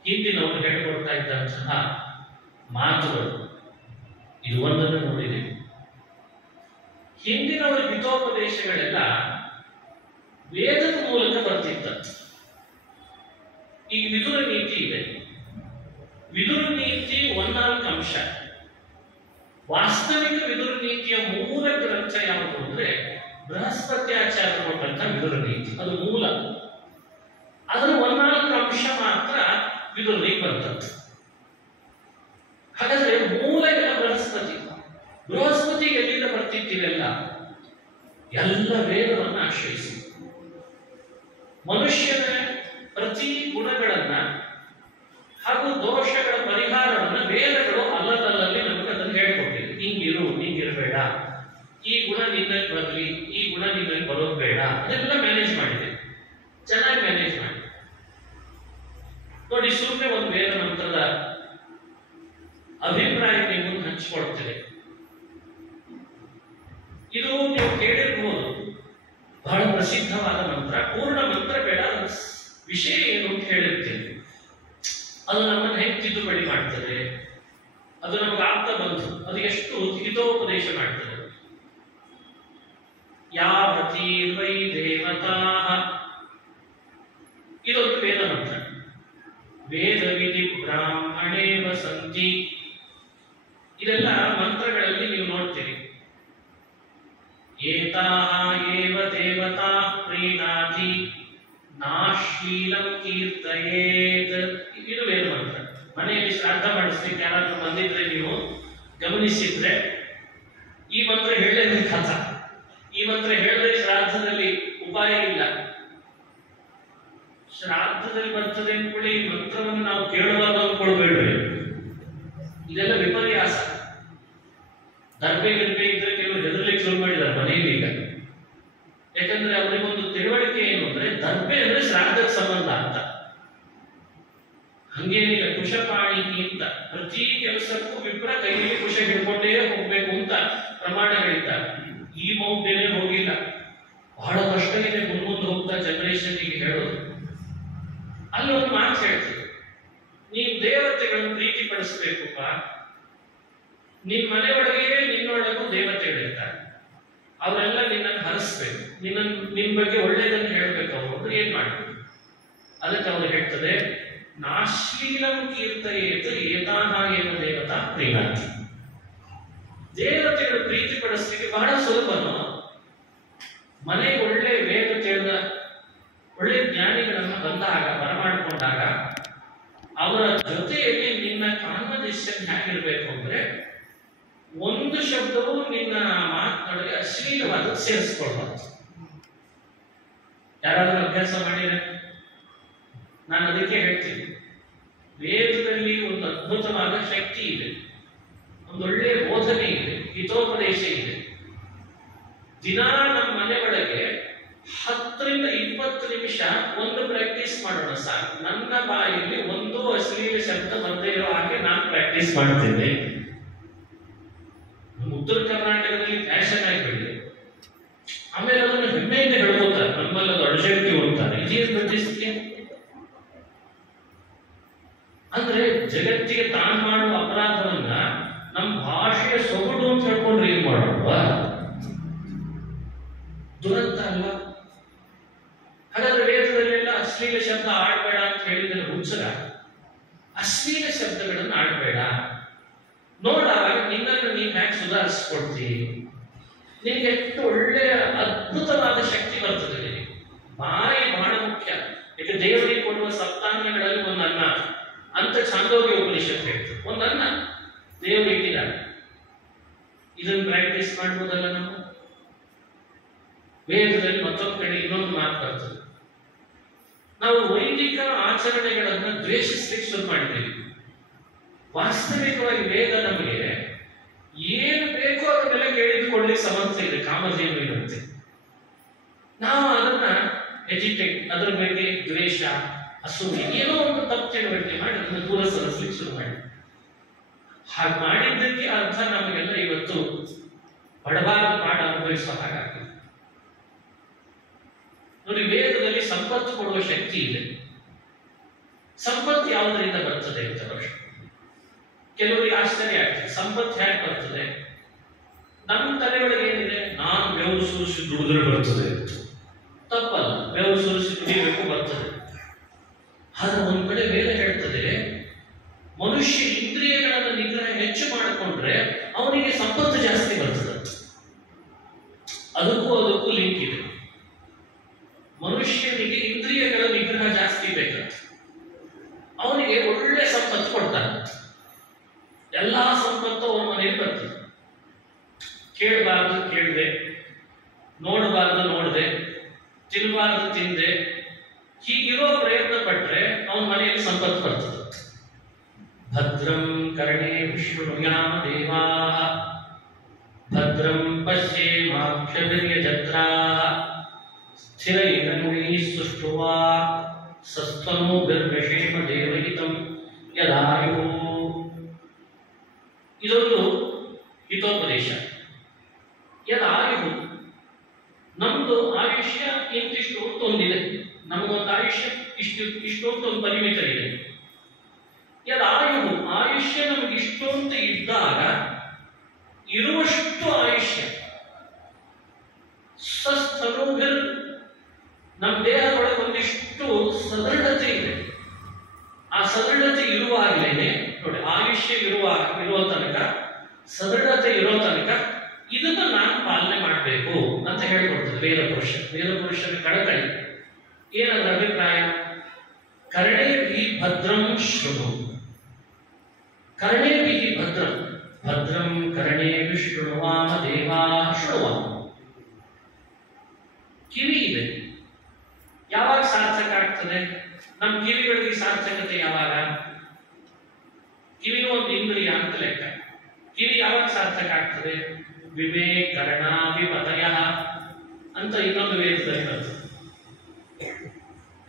ಹಿಂದಿನವರು ಹೇಳಿಕೊಡ್ತಾ ಇದ್ದಂತಹ ಮಾತುಗಳು. ಇದು ಒಂದನ್ನು ನೋಡಿದೆ. ಹಿಂದಿನವರ ಹಿತೋಪದೇಶಗಳೆಲ್ಲ ವೇದದ ಮೂಲಕ ಬರ್ತಿತ್ತ. ಈ ವಿದುರ ನೀತಿ ಇದೆ. ವಿದುರ ನೀತಿ 14 ಅಂಶ. ವಾಸ್ತವಿಕ ವಿದುರ ನೀತಿಯ ಮೂಲ ಗ್ರಂಥ ಯಾವುದು ಅಂದ್ರೆ ಬೃಹಸ್ಪತ್ಯಾಚಾರ್ಯರು ಗ್ರಂಥ ವಿದುರ ನೀತಿ. ಅದು ಮೂಲ. ಅದರ 14 ಅಂಶ ಮಾತ್ರ ವಿದುರನಿಗೆ ಬರ್ತದೆ. ಹಾಗಾದ್ರೆ ಮೂಲ ಎಲ್ಲ ಬೃಹಸ್ಪತಿ. ಬೃಹಸ್ಪತಿಗೆ ಎಲ್ಲಿಂದ ಬರ್ತಿದ್ದೀವೆಲ್ಲ? ಎಲ್ಲ ವೇದವನ್ನು ಆಶ್ರಯಿಸಿ ಮನುಷ್ಯನ ಪ್ರತಿ ಗುಣಗಳನ್ನ ಹಾಗೂ ದೋಷಗಳ ಪರಿಹಾರವನ್ನ ವೇದಗಳು ಅಲ್ಲದಲ್ಲಲ್ಲಿ ನಮಗೆ ಅದನ್ನು ಹೇಳ್ಕೊಟ್ಟಿದೆ. ಹಿಂಗಿರು, ಹಿಂಗಿರಬೇಡ, ಈ ಗುಣ ನಿನ್ನಲ್ಲಿ ಬರಲಿ, ಈ ಗುಣ ನಿನ್ನಲ್ಲಿ ಬರೋದು ಬೇಡ, ಅದೆಲ್ಲ ಮ್ಯಾನೇಜ್ ಮಾಡಿದೆ, ಚೆನ್ನಾಗಿ ಮ್ಯಾನೇಜ್ ಮಾಡಿ. ನೋಡಿ, ಸುಮ್ಮನೆ ಒಂದು ವೇದ ಮಂತ್ರದ ಅಭಿಪ್ರಾಯ ನೀವು ಹಂಚಿಕೊಳ್ತೇವೆ. ಇದು ನೀವು ಕೇಳಿರ್ಬೋದು, ಬಹಳ ಪ್ರಸಿದ್ಧವಾದ ಮಂತ್ರ. ಪೂರ್ಣ ಮಂತ್ರ ಬೇಡ, ಅದರ ವಿಷಯ ಏನು ಅಂತ ಹೇಳಿರ್ತೇನೆ. ಅದು ನಮ್ಮನ್ನು ಹೇಗೆ ತಿದ್ದುಪಡಿ ಮಾಡ್ತದೆ, ಅದು ನಮ್ಗೆ ಆಗ್ತಾ ಬಂತು, ಅದು ಎಷ್ಟು ಹಿತೋಪದೇಶ ಮಾಡ್ತದೆ. ಯಾವತಿ ವೈ ದೇವತಾ, ಇದೊಂದು ವೇದ ಮಂತ್ರ. ವೇದ ವಿಧಿ ಬ್ರಾಹ್ಮಣೇ ವಸಂತಿ, ಇದೆಲ್ಲ ಮಂತ್ರಗಳಲ್ಲಿ ನೀವು ನೋಡ್ತೀರಿ. ಏತಾಹ ಏವ ದೇವತಾ ಪ್ರೀಣಾತಿ ನಾಶ್ಲೀಲಂ ಕೀರ್ತಯೇತ್, ಇದು ವೇದ ಮಂತ್ರ. ಮನೆಯಲ್ಲಿ ಶ್ರಾದ್ದ ಮಾಡಿಸ್ಲಿಕ್ಕೆ ಯಾರಾದ್ರೂ ಬಂದಿದ್ರೆ ನೀವು ಗಮನಿಸಿದ್ರೆ ಈ ಮಂತ್ರ ಹೇಳಲೇಬೇಕಾದ. ಈ ಮಂತ್ರ ಹೇಳಿದ್ರೆ ಶ್ರಾದ್ದದಲ್ಲಿ ಉಪಾಯ ಇಲ್ಲ. ಶ್ರಾದ್ದದಲ್ಲಿ ಬರ್ತದೆ ಅಂದ್ಕೊಳ್ಳಿ, ಈ ಮಂತ್ರವನ್ನು ನಾವು ಕೇಳುವಾಗ ಅಂದ್ಕೊಳ್ಬೇಡ್ರಿ. ಇದೆಲ್ಲ ವಿಪರ್ಯಾಸ. ದರ್ಬೆ ಗಿರ್ಬೆ ಇದ್ರೆ ಕೆಲವರು ಹೆದರ್ಲಿಕ್ಕೆ ಶುರು ಮಾಡಿದ್ದಾರೆ ಮನೆಯಲ್ಲಿ ಈಗ. ಯಾಕಂದ್ರೆ ಅವರಿಗೊಂದು ತಿಳುವಳಿಕೆ ಏನು ಅಂದ್ರೆ ದರ್ಬೆ ಅಂದ್ರೆ ಶ್ರಾದ್ದದ ಸಂಬಂಧ ಅಂತ. ಹಂಗೇನಿಲ್ಲ, ಕುಶಪಾಣಿ ಅಂತ ಪ್ರತಿ ಕೆಲಸಕ್ಕೂ ವಿಪ್ರ ಕೈಯಲ್ಲಿ ಕುಶ ಹಿಡ್ಕೊಂಡೇ ಹೋಗ್ಬೇಕು ಅಂತ ಪ್ರಮಾಣಗಳಿದ್ದಾರೆ. ಈ ಮೌಢ್ಯನೇ ಹೋಗಿಲ್ಲ. ಬಹಳ ಕಷ್ಟ ಇದೆ ಮುಂದೆ ಹೋಗ್ತಾ ಜನರೇಷನ್ಗೆ ಹೇಳೋದು. ಅಲ್ಲಿ ಒಂದು ಮಾತು ಹೇಳ್ತೀವಿ, ನೀವು ದೇವತೆಗಳನ್ನು ಪ್ರೀತಿ ಪಡಿಸ್ಬೇಕಪ್ಪ. ನಿನ್ ಮನೆಯೊಳಗೆ ನಿನ್ನೊಳಗೂ ದೇವತೆಗಳಿರ್ತಾರೆ, ಅವರೆಲ್ಲ ನಿನ್ನನ್ನು ಹರಿಸ್ಬೇಕು, ನಿನ್ ಬಗ್ಗೆ ಒಳ್ಳೇದನ್ನು ಹೇಳ್ಬೇಕು. ಅವರು ಏನ್ ಮಾಡ್ಬೇಕು? ಅದಕ್ಕೆ ಅವರು ಹೇಳ್ತದೆ, ನಾಶ್ಲೀಲಂ ಕೀರ್ತಯೇತ್ ಏತಾಹ ಏವ ದೇವತಾ ಪ್ರೀಣಾತಿ. ದೇವತೆಗಳು ಪ್ರೀತಿ ಪಡಿಸ್ಲಿಕ್ಕೆ ಬಹಳ ಸುಲಭನು. ಮನೆಗೆ ಒಳ್ಳೆ ವೇದ ತಿಳಿದ ಒಳ್ಳೆ ಜ್ಞಾನಿಗಳನ್ನು ಬಂದಾಗ ಬರಮಾಡಿಕೊಂಡಾಗ ಅವರ ಜೊತೆಯಲ್ಲಿ ನಿನ್ನ ಕಾನ್ವರ್ಸೇಷನ್ ಹೇಗಿರ್ಬೇಕು ಅಂದ್ರೆ ಒಂದು ಶಬ್ದವು ನಿನ್ನ ಮಾತೊಳಗೆ ಅಶ್ಲೀಲವಾದ ಸೇರಿಸ್ಕೊಳ್ಬಾರ್ದು. ಯಾರಾದ್ರೂ ಅಭ್ಯಾಸ ಮಾಡಿದ್ರೆ ನಾನು ಅದಕ್ಕೆ ಹೇಳ್ತೀನಿ, ವೇದದಲ್ಲಿ ಒಂದು ಅದ್ಭುತವಾದ ಶಕ್ತಿ ಇದೆ, ಒಂದೊಳ್ಳೆ ಬೋಧನೆ ಇದೆ, ಹಿತೋಪದೇಶ ಇದೆ. ದಿನಾ ನಮ್ಮ ಮನೆ ಒಳಗೆ 10 ರಿಂದ 20 ನಿಮಿಷ ಒಂದು ಪ್ರಾಕ್ಟೀಸ್ ಮಾಡೋಣ ಸಾಕು. ನನ್ನ ಬಾಯಲ್ಲಿ ಒಂದು ಅಶ್ಲೀಲ ಶಬ್ದ ಬಂದೇ ಇರೋ ಹಾಗೆ ನಾನು ಪ್ರಾಕ್ಟೀಸ್ ಮಾಡ್ತೇನೆ. ಉತ್ತರ ಕರ್ನಾಟಕದಲ್ಲಿ ಫ್ಯಾಷನ್ ಆಗಿಬಿಟ್ಟಿದೆ. ಆಮೇಲೆ ಅದನ್ನು ಹೆಮ್ಮೆಯಿಂದ ಹೇಳ್ಬೋತಾರೆ, ನಮ್ಮಲ್ಲಿ ಅದು ಅಡ್ಜೆಕ್ಟಿವ್ ಅಂತಾರೆ. ಇದೇನು ಪ್ರತಿಷ್ಠೆ ಅಂದ್ರೆ ಜಗತ್ತಿಗೆ ತಾನು ಮಾಡುವ ಅಪರಾಧವನ್ನ ನಮ್ಮ ಭಾಷೆಯ ಸೊಗಡು ಅಂತ ಹೇಳ್ಕೊಂಡ್ರೆ ಏನ್ ಮಾಡುವ? ದುರಂತ ಅಲ್ಲ? ಹಾಗಾದ್ರೆ ವೇದದಲ್ಲೆಲ್ಲ ಅಶ್ಲೀಲ ಶಬ್ದ ಆಡ್ಬೇಡ ಅಂತ ಹೇಳಿದ್ರೆ ಹುಚ್ಚರ? ಅಶ್ಲೀಲ ಶಬ್ದಗಳನ್ನು ಆಡ್ಬೇಡ. ನೋಡಾಗ ನಿನ್ನನ್ನು ನೀನ್ ಹ್ಯಾಕ್ ಸುಧಾರಿಸ್ಕೊಡ್ತೀವಿ. ನಿನ್ಗೆ ಎಷ್ಟು ಒಳ್ಳೆಯ ಅದ್ಭುತವಾದ ಶಕ್ತಿ ಬರ್ತದೆ. ಬಾಯಿ ಬಹಳ ಮುಖ್ಯ. ಯಾಕೆ ದೇವರಿಗೆ ಕೊಡುವ ಸಪ್ತಾಂಗಗಳಲ್ಲಿ ಒಂದು ಅನ್ನ ಅಂತ ಛಾಂದೋಗ್ಯ ಉಪನಿಷತ್ ಹೇಳ್ತದೆ. ಒಂದು ಅನ್ನ ದೇವರು ಇಟ್ಟಿದ್ದಾರೆ, ಇದನ್ನು ಪ್ರಾಕ್ಟೀಸ್ ಮಾಡ್ಬೋದಲ್ಲ ನಾವು? ವೇದದಲ್ಲಿ ಮತ್ತೊಂದು ಕಡೆ ಇನ್ನೊಂದು ಮಾತು ಬರ್ತದೆ, ನಾವು ವೈದಿಕ ಆಚರಣೆಗಳನ್ನ ದ್ವೇಷಿಸ್ಲಿಕ್ಕೆ ಶುರು ಮಾಡಿದ್ದೇವೆ. ವಾಸ್ತವಿಕವಾಗಿ ವೇದ ನಮಗೆ ಏನು ಬೇಕೋ ಅದನ್ನೆಲ್ಲ ಕೇಳಿದುಕೊಳ್ಳಿಕ್ಕೆ ಸಮರ್ಥ ಇದೆ, ಕಾಮಧೇನು ಇರುತ್ತೆ. ನಾವು ಅದನ್ನ ಎಜಿಟೇಟ್, ಅದರ ಬಗ್ಗೆ ದ್ವೇಷ, ಅಸೂಯೆ, ಏನೋ ಒಂದು ತಪ್ಪು ತಿಳುವಳಿಕೆ ಮಾಡಿ ಅದನ್ನು ದೂರ ಸರಿಸಲಿಕ್ಕೆ ಶುರು ಮಾಡಿ. ಹಾಗೆ ಮಾಡಿದ್ದಕ್ಕೆ ಅರ್ಥ ನಮಗೆಲ್ಲ ಇವತ್ತು ಬಡವಾದ ಪಾಠ ಅನುಭವಿಸುವ ಹಾಗಾಗ್ತದೆ. ನೋಡಿ, ವೇದದಲ್ಲಿ ಸಂಪತ್ತು ಕೊಡುವ ಶಕ್ತಿ ಇದೆ. ಸಂಪತ್ತು ಯಾವುದರಿಂದ ಬರ್ತದೆ ಅಂತ ಪ್ರಶ್ನೆ. ಕೆಲವರಿಗೆ ಆಶ್ಚರ್ಯ ಆಗ್ತದೆ, ಸಂಪತ್ತು ಹೇಗೆ ಬರ್ತದೆ? ನಮ್ಮ ತಲೆಯೊಳಗೆ ಏನಿದೆ, ನಾನು ಬೆವರು ಸುರಿಸಿ ದುಡಿದ್ರೆ ಬರ್ತದೆ. ತಪ್ಪಲ್ಲ, ಬೆವರು ಸುರಿಸಿ ದುಡಿಬೇಕು, ಬರ್ತದೆ. ಆದ್ರೆ ಒಂದ್ ಕಡೆ ವೇದ ಹೇಳ್ತದೆ, ಮನುಷ್ಯ ಇಂದ್ರಿಯಗಳನ್ನು ನಿಗ್ರಹ ಹೆಚ್ಚು ಮಾಡಿಕೊಂಡ್ರೆ ಅವನಿಗೆ ಸಂಪತ್ತು ಜಾಸ್ತಿ ಬರ್ತದೆ. ಅದಕ್ಕೂ ಲಿಂಕ್ ಇದೆ. ಮನುಷ್ಯನಿಗೆ ಇಂದ್ರಿಯಗಳ ನಿಗ್ರಹ ಜಾಸ್ತಿ ಬೇಕಂತ, ಅವನಿಗೆ ಒಳ್ಳೆ ಸಂಪತ್ತು ಕೊಡ್ತಾನೆ. ಎಲ್ಲಾ ಸಂಪತ್ತು ಅವನ ಮನೆಗೆ ಬರ್ತದೆ. ಕೇಳಬಾರ್ದು ಕೇಳಿದೆ, ನೋಡಬಾರ್ದು ನೋಡಿದೆ, ತಿನ್ನಬಾರ್ದು ತಿಂದೆ, ಹೀಗಿರೋ ಪ್ರಯತ್ನ ಪಟ್ರೆ ಅವನ ಮನೆಯಲ್ಲಿ ಸಂಪತ್ತು ಬರ್ತದೆ. ಭದ್ರಂ ಕರ್ಣೇಭಿಃ ಶೃಣುಯಾಮ ದೇವಾಃ ಭದ್ರಂ ಪಶ್ಯೇಮಾಕ್ಷಭಿರ್ಯಜತ್ರಾಃ ಸ್ಥಿರೈರಂಗೈಃ ಸುಷ್ಠುವಾ ಸಸ್ತ್ವನೋಭಿರ್ವ್ಯಶೇಮ ದೇವಹಿತಂ ಯದಾಯುಃ. ಇದೊಂದು ಹಿತೋಪದೇಶ. ಯದಾಯುಃ, ನಮ್ದು ಆಯುಷ್ಯ ಇಂತಿಷ್ಟು ಅಂತ ಒಂದಿದೆ. ನಮಗೊಂದು ಆಯುಷ್ಯ ಇಷ್ಟು ಅಂತ ಒಂದು ಪರಿಮಿತ ಇದೆ. ಯದಾಯುಃ, ಆಯುಷ್ಯ ನಮ್ಗೆ ಇಷ್ಟು ಅಂತ ಇದ್ದಾಗ ಇರುವಷ್ಟು ಆಯುಷ್ಯ ಸ್ವಸ್ಥನೋಭಿರ್, ನಮ್ಮ ದೇಹದೊಳಗೆ ಒಂದಿಷ್ಟು ಸದೃಢತೆ ಇದೆ. ಆ ಸದೃಢತೆ ಇರುವಾಗಲೇನೆ ನೋಡಿ, ಆಯುಷ್ಯ ಇರುವ ತನಕ, ಸದೃಢತೆ ಇರೋ ತನಕ ಇದನ್ನು ನಾನು ಪಾಲನೆ ಮಾಡಬೇಕು ಅಂತ ಹೇಳ್ಕೊಡ್ತದೆ ವೇದಪುರುಷರ ಕಳಕಳಿ. ಏನಂದ್ರೆ ಅಭಿಪ್ರಾಯ, ಕರ್ಣೇಭಿಃ ಭದ್ರಂ ಶೃಣು. ಕರ್ಣೇಭಿಃ ಭದ್ರಂ, ಭದ್ರಂ ಕರ್ಣೇಭಿಃ ಶೃಣುವಾಮ ದೇವಾಃ ಶೃಣುವಾಮ. ಕಿವಿ ಇದೆ, ಯಾವಾಗ ಸಾರ್ಥಕ ಆಗ್ತದೆ? ನಮ್ಮ ಕಿವಿಗಳಿಗೆ ಸಾರ್ಥಕತೆ ಯಾವಾಗ? ಕಿವಿ ಒಂದು ಇಂದ್ರಿಯ ಅಂತ ಲೆಕ್ಕ. ಕಿವಿ ಯಾವಾಗ ಸಾರ್ಥಕ ಆಗ್ತದೆ? ವಿಮೇ ಕರ್ಣಾಭಿಪತಯ ಅಂತ ಇನ್ನೊಂದು ವೇದದಲ್ಲಿ ಬರ್ತದೆ.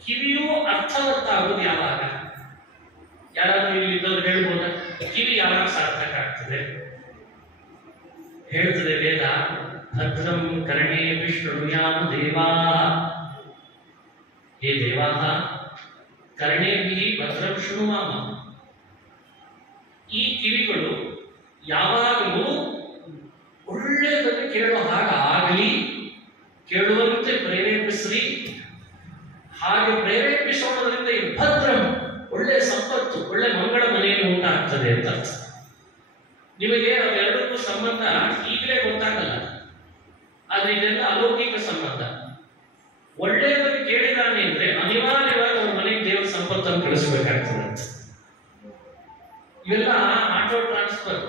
ಕಿವಿಯೂ ಅರ್ಥವತ್ತಾಗುವುದು ಯಾವಾಗ? ಯಾರಾದ್ರೂ ಇಲ್ಲಿ ಇದ್ದವ್ರು ಹೇಳ್ಬೋದ ಕಿವಿ ಯಾವಾಗ ಸಾರ್ಥಕ ಆಗ್ತದೆ? ಹೇಳ್ತದೆ ವೇದ, ಭದ್ರಂ ಕರ್ಣೇಭಿಃ ಶೃಣುಯಾಮ ದೇವಾಃ. ಹೇ ದೇವಾಃ, ಕರ್ಣೇಭಿಃ ಭದ್ರಂ ಶೃಣುವಾಮ. ಈ ಕಿವಿಗಳು ಯಾವಾಗಲೂ ಒಳ್ಳೆಯದನ್ನು ಕೇಳುವ ಹಾಗಾಗಲಿ, ಕೇಳುವಂತೆ ಪ್ರೇರೇಪಿಸ್ರಿ. ಹಾಗೆ ಪ್ರೇರೇಪಿಸೋದ್ರಿಂದ ಈ ಭದ್ರಂ, ಒಳ್ಳೆ ಸಂಪತ್ತು, ಒಳ್ಳೆ ಮಂಗಳ ಮನೆಯಲ್ಲಿ ಉಂಟಾಗ್ತದೆ ಅಂತ ಅರ್ಥ. ನಿಮಗೆ ಅವೆರಡಕ್ಕೂ ಸಂಬಂಧ ಈಗಲೇ ಗೊತ್ತಾಗಲ್ಲ, ಆದ್ರೆ ಇದೆಲ್ಲ ಅಲೌಕಿಕ ಸಂಬಂಧ. ಒಳ್ಳೆಯದನ್ನು ಕೇಳಿದಾನೆ ಅಂದ್ರೆ ಅನಿವಾರ್ಯವಾಗಿ ಅವ್ರ ಮನೆಗೆ ದೇವರ ಸಂಪತ್ತನ್ನು ಕಳಿಸಬೇಕಾಗ್ತದೆ ಅಂತ. ಇವೆಲ್ಲ ಆಟೋ ಟ್ರಾನ್ಸ್ಫರ್.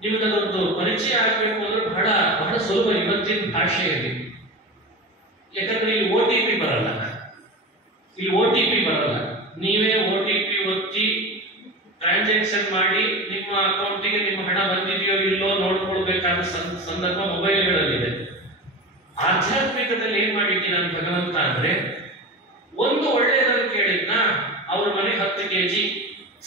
ನಿಮಗೆ ಅದೊಂದು ಪರಿಚಯ ಆಗಬೇಕು ಅಂದ್ರೆ ಬಹಳ ಬಹಳ ಸುಲಭ ಇವತ್ತಿನ ಭಾಷೆಯಲ್ಲಿ. ಯಾಕಂದ್ರೆ ಇಲ್ಲಿ OTP ಬರಲ್ಲ, ಇಲ್ಲಿ OTP ಬರಲ್ಲ. ನೀವೇ OTP ಒತ್ತಿ ಟ್ರಾನ್ಸಾಕ್ಷನ್ ಮಾಡಿ ನಿಮ್ಮ ಅಕೌಂಟಿಗೆ ನಿಮ್ಮ ಹಣ ಬಂದಿದೆಯೋ ಇಲ್ಲೋ ನೋಡ್ಕೊಳ್ಬೇಕಾದ ಸಂದರ್ಭ ಮೊಬೈಲ್ಗಳಲ್ಲಿದೆ. ಆಧ್ಯಾತ್ಮಿಕದಲ್ಲಿ ಏನ್ ಮಾಡಿಟ್ಟಿದ್ದಾನೆ ಭಗವಂತ ಅಂದ್ರೆ, ಒಂದು ಒಳ್ಳೆಯದನ್ನು ಕೇಳಿದ್ನ ಅವ್ರ ಮನೆಗೆ 10 kg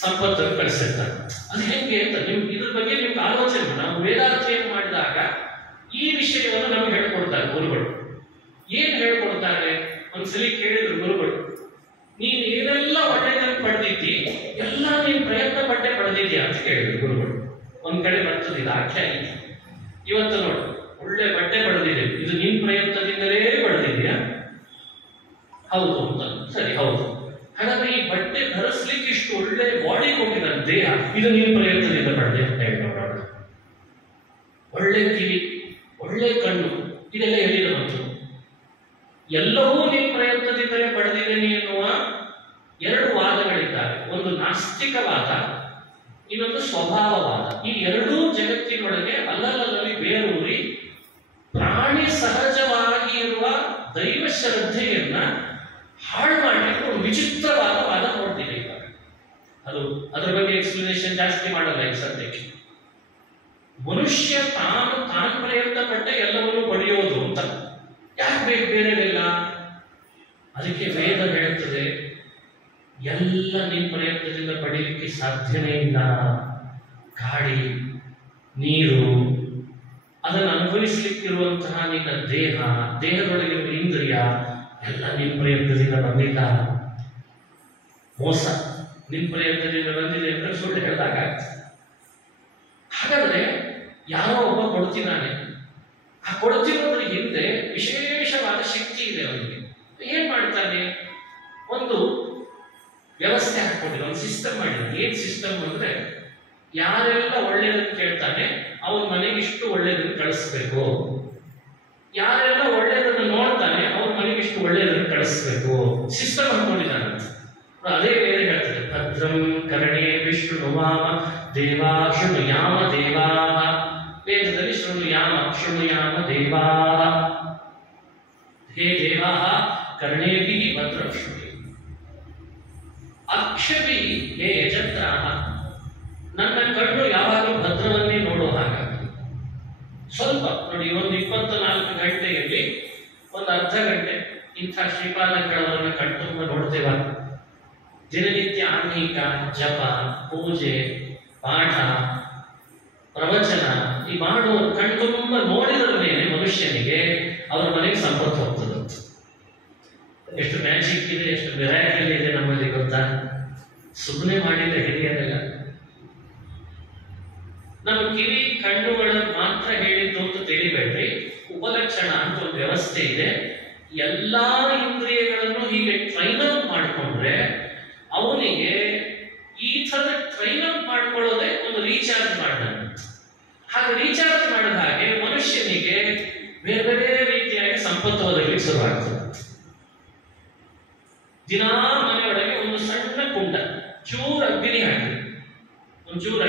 ಸಂಪತ್ತನ್ನು ಕಳಿಸಿರ್ತಾರೆ. ಅದು ಹೆಂಗೆ ಅಂತ ಇದ್ರ ಬಗ್ಗೆ ನಿಮ್ಗೆ ಆಲೋಚನೆ. ನಾವು ವೇದಾಧ್ಯಯನ ಮಾಡಿದಾಗ ಈ ವಿಷಯವನ್ನು ನಮ್ಗೆ ಹೇಳ್ಕೊಡ್ತಾರೆ ಗುರುಗಳು. ಏನ್ ಹೇಳ್ಕೊಡ್ತಾರೆ? ಒಂದ್ಸಲಿ ಕೇಳಿದ್ರು ಗುರುಗಳು, ನೀನ್ ಏನೆಲ್ಲ ಒಳ್ಳೆಯದನ್ನು ಪಡೆದಿದ್ದಿ, ಎಲ್ಲ ನೀನ್ ಪ್ರಯತ್ನ ಪಟ್ಟೆ ಪಡೆದಿದ್ಯಾ ಅಂತ ಕೇಳಿದ್ರು ಗುರುಗಳು. ಒಂದ್ ಕಡೆ ಬರ್ತದೆ ಇದು ಆಖ್ಯಾಯಿ. ಇವತ್ತು ನೋಡು, ಒಳ್ಳೆ ಬಟ್ಟೆ ಪಡೆದಿದೆ, ಇದು ನಿನ್ ಪ್ರಯತ್ನದಿಂದಲೇ ಪಡೆದಿದ್ಯಾ? ಹೌದು ಅಂತ. ಸರಿ, ಹೌದು. ಹಾಗಾದ್ರೆ ಈ ಬಟ್ಟೆ ಧರಿಸ್ಲಿಕ್ಕೆ ಇಷ್ಟು ಒಳ್ಳೆ ಬಾಡಿ ಕೊಟ್ಟಿದ ದೇಹ, ಇದು ನಿನ್ ಪ್ರಯತ್ನದಿಂದ ಪಡೆದೆ ಅಂತ ಹೇಳೋಣ. ಒಳ್ಳೆ ಕಿವಿ, ಒಳ್ಳೆ ಕಣ್ಣು, ಇದೆಲ್ಲ ಎಲ್ಲಿದ ಬಂತು? ಎಲ್ಲವೂ ನಿನ್ ಪ್ರಯತ್ನದಿಂದಲೇ ಪಡೆದಿದ್ದೇನೆ ಎನ್ನುವ 2 ವಾದಗಳಿದ್ದಾವೆ. ಒಂದು ನಾಸ್ತಿಕವಾದ, ಇನ್ನೊಂದು ಸ್ವಭಾವವಾದ. ಈ ಎರಡೂ ಜಗತ್ತಿನೊಳಗೆ ಅಲ್ಲಲ್ಲಿ ಬೇರೂರಿ ಪ್ರಾಣಿ ಸಹಜವಾಗಿ ಇರುವ ದೈವ ಶ್ರದ್ಧೆಯನ್ನ ಹಾಳು ಮಾಡಲಿಕ್ಕೆ ಒಂದು ವಿಚಿತ್ರವಾದ ವಾದ ನೋಡ್ತಿದೆ ಇವಾಗ. ಅದರ ಬಗ್ಗೆ ಎಕ್ಸ್ಪ್ಲನೇಷನ್ ಜಾಸ್ತಿ ಮಾಡಲ್ಲ ಈ ಸದ್ಯಕ್ಕೆ. ಮನುಷ್ಯ ತಾನು ಪ್ರಯತ್ನ ಪಟ್ಟೆ ಎಲ್ಲವನ್ನೂ ಪಡೆಯೋದು ಅಂತ ಯಾಕೆ ಬೇಕು ಬೇರೆಲ್ಲ? ಅದಕ್ಕೆ ವೇದ ಹೇಳುತ್ತದೆ, ಎಲ್ಲ ನಿನ್ನ ಪ್ರಯತ್ನದಿಂದ ಪಡೀಲಿಕ್ಕೆ ಸಾಧ್ಯನೇ ಇಲ್ಲ. ಗಾಳಿ, ನೀರು, ಅದನ್ನು ಅನುಭವಿಸಲಿಕ್ಕಿರುವಂತಹ ನಿನ್ನ ದೇಹದೊಳಗಿರುವ ಇಂದ್ರಿಯ ಎಲ್ಲ ನಿನ್ನ ಪ್ರಯತ್ನದಿಂದ ಬಂದಿಲ್ಲ. ಮೋಸ, ನಿನ್ನ ಪ್ರಯತ್ನದಿಂದ ಬಂದಿದೆ ಅಂತ ಸುಳ್ಳು ಹೇಳಿದಾಗ. ಹಾಗಾದ್ರೆ ಯಾರೋ ಒಬ್ಬ ಕೊಡ್ತಿದ್ದಾನೆ, ಆ ಕೊಡ್ತಿರೋದ್ರ ಹಿಂದೆ ವಿಶೇಷವಾದ ಶಕ್ತಿ ಇದೆ ಅವನಿಗೆ. ಏನ್ ಮಾಡ್ತಾನೆ? ಒಂದು ವ್ಯವಸ್ಥೆ ಹಾಕೊಂಡಿಲ್ಲ, ಒಂದು ಸಿಸ್ಟಮ್ ಮಾಡಿಲ್ಲ. ಏನ್ ಸಿಸ್ಟಮ್ ಅಂದ್ರೆ, ಯಾರೆಲ್ಲ ಒಳ್ಳೇದನ್ನು ಕೇಳ್ತಾನೆ ಅವನ ಮನೆಗೆ ಇಷ್ಟು ಒಳ್ಳೇದನ್ನು ಕಳಿಸ್ಬೇಕು, ಯಾರೆಲ್ಲ ಒಳ್ಳೇದನ್ನು ನೋಡ್ತಾನೆ ಅವನ ಮನೆಗೆ ಇಷ್ಟು ಒಳ್ಳೇದನ್ನು ಕಳಿಸ್ಬೇಕು, ಸಿಸ್ಟಮ್ ಹಾಕೊಂಡಿದ್ದಾನೆ. ಅದೇ ಬೇರೆ ಹೇಳ್ತಾರೆ, ಭದ್ರಂ ಕರ್ಣೇ ವಿಷ್ಣುವಾಮ ದೇವಾ ಶೃಣುಯಾಮ ದೇವಾ. ವೇದದಲ್ಲಿ ಶೃಣುಯಾಮ ದೇವಾ. ಹೇ ದೇವಾ ಕರ್ಣೇಭಿ ಭದ್ರಂ ಶೃಣು ಅಕ್ಷಭಿ ಹೇ ಯಜತ್ರಾಹ. ನನ್ನ ಕಣ್ಣು ಯಾವಾಗಲೂ ಭದ್ರವನ್ನೇ ನೋಡೋ ಹಾಗಾಗಿ ಸ್ವಲ್ಪ ನೋಡಿ, ಒಂದು 24 ಗಂಟೆಯಲ್ಲಿ ಒಂದು ಅರ್ಧ ಗಂಟೆ ಇಂಥ ಶ್ರೀಪಾದಂಗಳವರನ್ನ ಕಣ್ತುಂಬ ನೋಡ್ತೇವ. ದಿನನಿತ್ಯ ಆನ್ಮೀಕ ಜಪ, ಪೂಜೆ, ಪಾಠ, ಪ್ರವಚನ ಈ ಮಾಡುವ ಕಣ್ತುಂಬ ನೋಡಿದ ಮೇಲೆ ಮನುಷ್ಯನಿಗೆ ಅವರ ಮನೆಗೆ ಸಂಪತ್ತು ಹೋಗ್ತದೆ. ಎಷ್ಟು ಮ್ಯಾಜಿಕ್ ಇದೆ, ಎಷ್ಟು ಮಿರಾಕಲ್ ಇದೆ ನಮ್ಮಲ್ಲಿ ಗೊತ್ತಾ? ಸುಮ್ಮನೆ ಮಾಡಿದ ಹಿರಿಯರೆಲ್ಲ ನಮ್ಮ ಕಿವಿ ಕಣ್ಣುಗಳನ್ನು ಮಾತ್ರ ಹೇಳಿದ್ದು ಅಂತ ತಿಳಿಬೇಡ್ರಿ. ಉಪಲಕ್ಷಣ ಅಂತ ಒಂದು ವ್ಯವಸ್ಥೆ ಇದೆ. ಎಲ್ಲಾ ಇಂದ್ರಿಯಗಳನ್ನು ಹೀಗೆ ಟ್ರೈನ್ ಅಪ್ ಮಾಡಿಕೊಂಡ್ರೆ ಅವನಿಗೆ ಈ ಥರದ ಟ್ರೈನ್ ಅಪ್ ಮಾಡ್ಕೊಳ್ಳೋದೇ ಒಂದು ರೀಚಾರ್ಜ್ ಮಾಡಿದ ಹಾಗೆ. ರೀಚಾರ್ಜ್ ಮಾಡಿದ ಹಾಗೆ ಮನುಷ್ಯನಿಗೆ ಬೇರೆ ಬೇರೆ ರೀತಿಯಾಗಿ ಸಂಪತ್ತು ಒದಗಲಿಕ್ಕೆ ಶುರುವಾಗ್ತದೆ. ದಿನಾ ಮನೆಯೊಳಗೆ ಒಂದು ಸಣ್ಣ ಕುಂಡ, ಚೂರು ಅಗ್ನಿ ಹಾಕಿ, ಒಂಚೂರು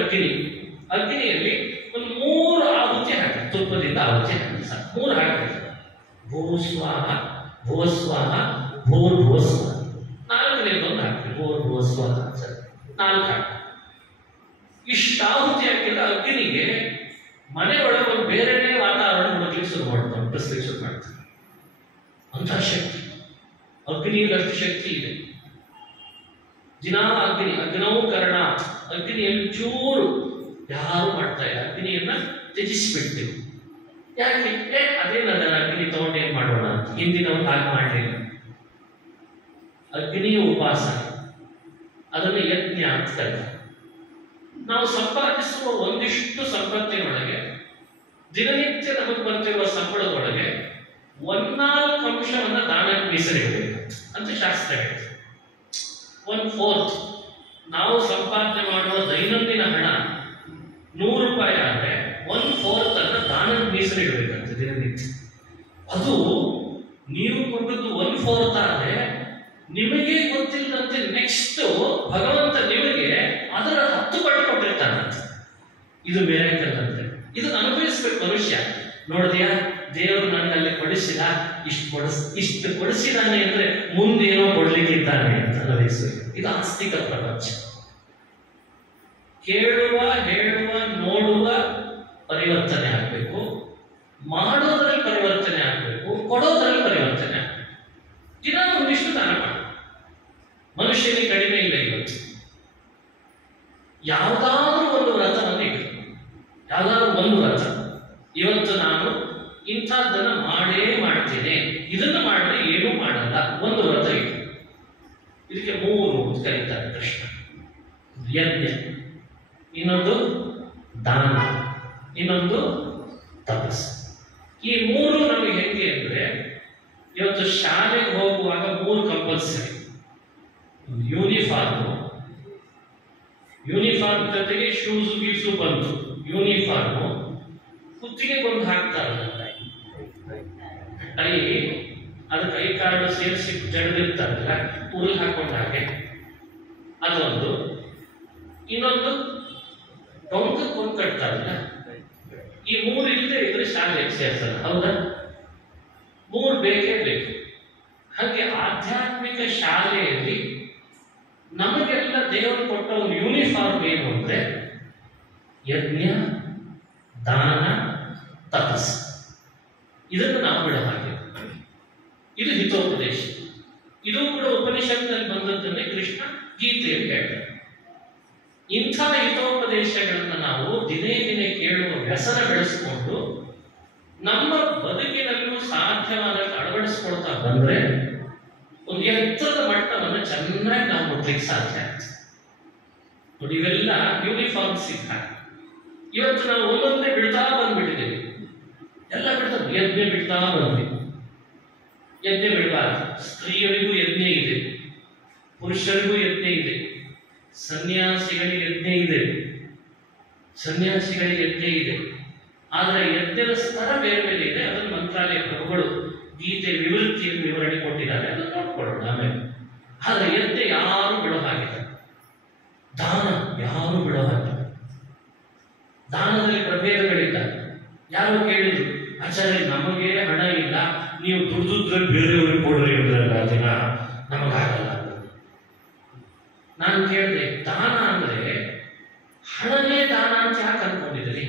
ಅಗ್ನಿಯಲ್ಲಿ ಒಂದು 3 ಆಹುತಿ ಹಾಕಿ, ತುಪ್ಪದಿಂದ ಆಹುತಿ ಹಾಕಿ, 3 ಹಾಕಿ, ಭೂಸ್ವಾಹ ಭೂಸ್ವಾಹ ಭೂರ್ಭುವಸ್ವಾಹ. 4ನೇದೊಂದು ಹಾಕಿ, ಭೂರ್ಭುವಸ್ವಾಹ 4 ಹಾಕಿ. ಇಷ್ಟು ಆಹುತಿ ಹಾಕಿದ್ರೆ ಅಗ್ನಿಗೆ ಮನೆಯೊಳಗೆ ಒಂದು ಬೇರೆನೇ ವಾತಾವರಣ ಹುಡುಕ್ಲಿಕ್ಕೆ ಶುರು ಮಾಡ್ತಾನೆ, ಹುಟ್ಟಿಸ್ಲಿಕ್ಕೆ ಶುರು ಮಾಡ್ತಾನೆ. ಅಂತ ಶಕ್ತಿ ಅಗ್ನಿಯಲ್ಲಿ ಅಷ್ಟು ಶಕ್ತಿ ಇದೆ. ದಿನಾ ಅಗ್ನವು ಕರ್ಣ, ಅಗ್ನಿಯಲ್ಲಿ ಚೂರು ಯಾರು ಮಾಡ್ತಾ ಇಲ್ಲ, ಅಗ್ನಿಯನ್ನ ತ್ಯಜಿಸ್ಬಿಡ್ತೀವಿ. ಯಾಕೆ? ಅದೇನದ ಅಗ್ನಿ ತಗೊಂಡು ಏನ್ ಮಾಡೋಣ ಅಂತ ಹಿಂದಿನವ್ರು ಹಾಗೆ ಮಾಡಲಿಲ್ಲ. ಅಗ್ನಿಯ ಉಪಾಸನೆ, ಅದನ್ನು ಯಜ್ಞ ಅಂತ ಕರೀತಾರೆ. ನಾವು ಸಂಪಾದಿಸುವ ಒಂದಿಷ್ಟು ಸಂಪತ್ತಿನೊಳಗೆ, ದಿನನಿತ್ಯ ನಮಗೆ ಬರ್ತಿರುವ ಸಂಬಳದೊಳಗೆ 1/4 ಅಂಶವನ್ನ ದಾನಕ್ಕೆ ಮೀಸಲಿಡಬೇಕು ಅಂತ ಶಾಸ್ತ್ರ ಹೇಳ್ತದೆ. 1/4 ನಾವು ಸಂಪಾದನೆ ಮಾಡುವ ದೈನಂದಿನ ಹಣ 100 ರೂಪಾಯಿ ಆದ್ರೆ 1/4 ಅನ್ನ ದಾನಕ್ಕೆ ಮೀಸಲಿಡಬೇಕಂತ ದಿನನಿತ್ಯ. ಅದು ನೀವು ಕೊಟ್ಟದ್ದು 1/4 ಆದ್ರೆ ನಿಮಗೆ ಗೊತ್ತಿಲ್ಲದಂತೆ ನೆಕ್ಸ್ಟ್ ಭಗವಂತ ನಿಮಗೆ ಅದರ 10 ಪಟ್ಟು ಕೊಟ್ಟಿರ್ತಾನಂತ. ಇದು ಮಿರಾಕಲ್ ಅಂತೆ. ಇದನ್ನು ಅನುಭವಿಸ್ಬೇಕು ಮನುಷ್ಯ. ನೋಡಿದ್ಯಾ, ದೇವರು ನನಗೆ ಅಲ್ಲಿ ಕೊಡಿಸಿದ, ಇಷ್ಟು ಕೊಡಿಸಿದಾನೆ ಅಂದ್ರೆ ಮುಂದೇನೋ ಕೊಡ್ಲಿಕ್ಕಿದ್ದಾನೆ ಅಂತ ಅನುಭವಿಸಬೇಕು. ಇದು ಆಸ್ತಿಕ ಪ್ರಪಂಚ. ಕೇಳುವ, ಹೇಳುವ, ನೋಡುವ ಪರಿವರ್ತನೆ ಆಗಬೇಕು, ಮಾಡೋದ್ರಲ್ಲಿ ಪರಿವರ್ತನೆ ಆಗಬೇಕು, ಕೊಡೋದ್ರಲ್ಲಿ ಪರಿವರ್ತನೆ ಆಗಬೇಕು. ದಿನ ಒಂದಿಷ್ಟು ದಾನ ಮಾಡ. ಮನುಷ್ಯನಿಗೆ ಕಡಿಮೆ ಇಲ್ಲ ಇವತ್ತು. ಯಾವುದಾದ್ರೂ ಒಂದು ವ್ರತವನ್ನು ಇಟ್ಟು, ಯಾವುದಾದ್ರೂ ಒಂದು ವ್ರತ, ಇವತ್ತು ನಾನು ಇಂಥದ್ದನ್ನ ಮಾಡೇ ಮಾಡ್ತೇನೆ, ಇದನ್ನು ಮಾಡಿದ್ರೆ ಏನೂ ಮಾಡಲ್ಲ, ಒಂದು ವ್ರತ ಇಟ್ಟು. ಇದಕ್ಕೆ 3 ಅಂತ ಕರೀತಾರೆ ಕೃಷ್ಣ. ಯಜ್ಞ, ಇನ್ನೊಂದು ದಾನ, ಇನ್ನೊಂದು ತಪಸ್ಸು. ಈ 3 ನಮಗೆ ಹೆಂಗೆ ಅಂದ್ರೆ, ಇವತ್ತು ಶಾಲೆಗೆ ಹೋಗುವಾಗ 3 ಕಂಪಲ್ಸರಿ. ಯೂನಿಫಾರ್ಮ್ ಜೊತೆಗೆ ಶೂಸ್ ಗೀಸು ಬಂತು. ಯೂನಿಫಾರ್ಮ್, ಕುತ್ತಿಗೆ ಬಂದು ಹಾಕ್ತಾರಲ್ಲ ಟೈ, ಅದು ಕೈ ಕಾಲು ಸೇರಿಸಿ ಜಡದಿರ್ತಾರಲ್ಲ, ಊರಿಗೆ ಹಾಕೊಂಡ ಹಾಗೆ ಅದೊಂದು. ಇನ್ನೊಂದು ಟೊಂಕಕ್ಕೆ ಕಟ್ತಾರಲ್ಲ. ಈ 3 ಇಲ್ಲದೆ ಇದ್ರೆ ಶಾಲೆಗೆ ಸೇರ್ಸಲ್ಲ, ಹೌದಾ? 3 ಬೇಕೇ ಬೇಕು. ಹಾಗೆ ಆಧ್ಯಾತ್ಮಿಕ ಶಾಲೆಯಲ್ಲಿ ನಮಗೆಲ್ಲ ದೇವರು ಕೊಟ್ಟ ಒಂದು ಯೂನಿಫಾರ್ಮ್ ಏನು ಅಂದ್ರೆ ಯಜ್ಞ, ದಾನ, ತಪಸ್ಸು. ಇದನ್ನು ನಾವು ಬಿಡ ಹಾಗೆ. ಇದು ಹಿತೋಪದೇಶ. ಇದು ಕೂಡ ಉಪನಿಷತ್ನಲ್ಲಿ ಬಂದದ್ದನ್ನೇ ಕೃಷ್ಣ ಗೀತೆಯಲ್ಲಿ ಹೇಳ್ತಾರೆ. ಇಂಥ ಹಿತೋಪದೇಶಗಳನ್ನು ನಾವು ದಿನೇ ದಿನೇ ಕೇಳುವ ವ್ಯಸನ ಬೆಳೆಸಿಕೊಂಡು ನಮ್ಮ ಬದುಕಿನಲ್ಲೂ ಸಾಧ್ಯವಾದಷ್ಟು ಅಳವಡಿಸ್ಕೊಳ್ತಾ ಬಂದ್ರೆ ಒಂದು ಎತ್ತರದ ಮಟ್ಟವನ್ನು ಚೆನ್ನಾಗಿ ನಾವು ಮುಟ್ಲಿಕ್ಕೆ ಸಾಧ್ಯ ಆಗ್ತದೆ. ನೋಡಿ, ಇವೆಲ್ಲ ಯೂನಿಫಾರ್ಮ್ ಸಿಕ್ಕ. ಇವತ್ತು ನಾವು ಒಂದೊಂದೇ ಬಿಡ್ತಾ ಬಂದ್ಬಿಟ್ಟಿದ್ದೇವೆ. ಎಲ್ಲ ಬಿಡ್ತಾ, ಯಜ್ಞ ಬಿಡ್ತಾ ಬಂದ್ವಿ. ಯಜ್ಞ ಬಿಡಬಾರ್ದು. ಸ್ತ್ರೀಯರಿಗೂ ಯಜ್ಞ ಇದೆ, ಪುರುಷರಿಗೂ ಯಜ್ಞ ಇದೆ, ಸನ್ಯಾಸಿಗಳಿಗೆ ಯಜ್ಞ ಇದೆ, ಸನ್ಯಾಸಿಗಳಿಗೆ ಯಜ್ಞ ಇದೆ. ಆದರೆ ಯಜ್ಞದ ಸ್ತರ ಬೇರೆ ಬೇರೆ ಇದೆ. ಅದನ್ನು ಮಂತ್ರಾಲಯ ಪ್ರಭುಗಳು ಗೀತೆ ವಿವೃತ್ತಿಯನ್ನು ವಿವರಣೆ ಕೊಟ್ಟಿದ್ದಾರೆ, ಅದನ್ನು ನೋಡ್ಕೊಳ್ಳೋಣ ಆಮೇಲೆ. ಆದರೆ ಯಜ್ಞ ಯಾರು ಬಿಡೋ ಹಾಗಿಲ್ಲ, ದಾನ ಯಾರು ಬಿಡೋ ಹಾಗಿಲ್ಲ. ದಾನದಲ್ಲಿ ಪ್ರಭೇದಗಳಿಲ್ಲ. ಯಾರೋ ಕೇಳಿದ್ರು, ಆಚಾರ್ಯ ನಮಗೆ ಹಣ ಇಲ್ಲ, ನೀವು ದುಡ್ದಿದ್ರೆ ಬೇರೆಯವ್ರಿಗೆ ಕೊಡ್ರಿ ಅಂದ್ರಲ್ಲ, ದಿನ ನಮಗಾಗಲ್ಲ. ನಾನು ಕೇಳಿದೆ, ದಾನ ಅಂದ್ರೆ ಹಣನೇ ದಾನ ಅಂತ ಯಾಕೆ ಅನ್ಕೊಂಡಿದ್ದೀರಿ?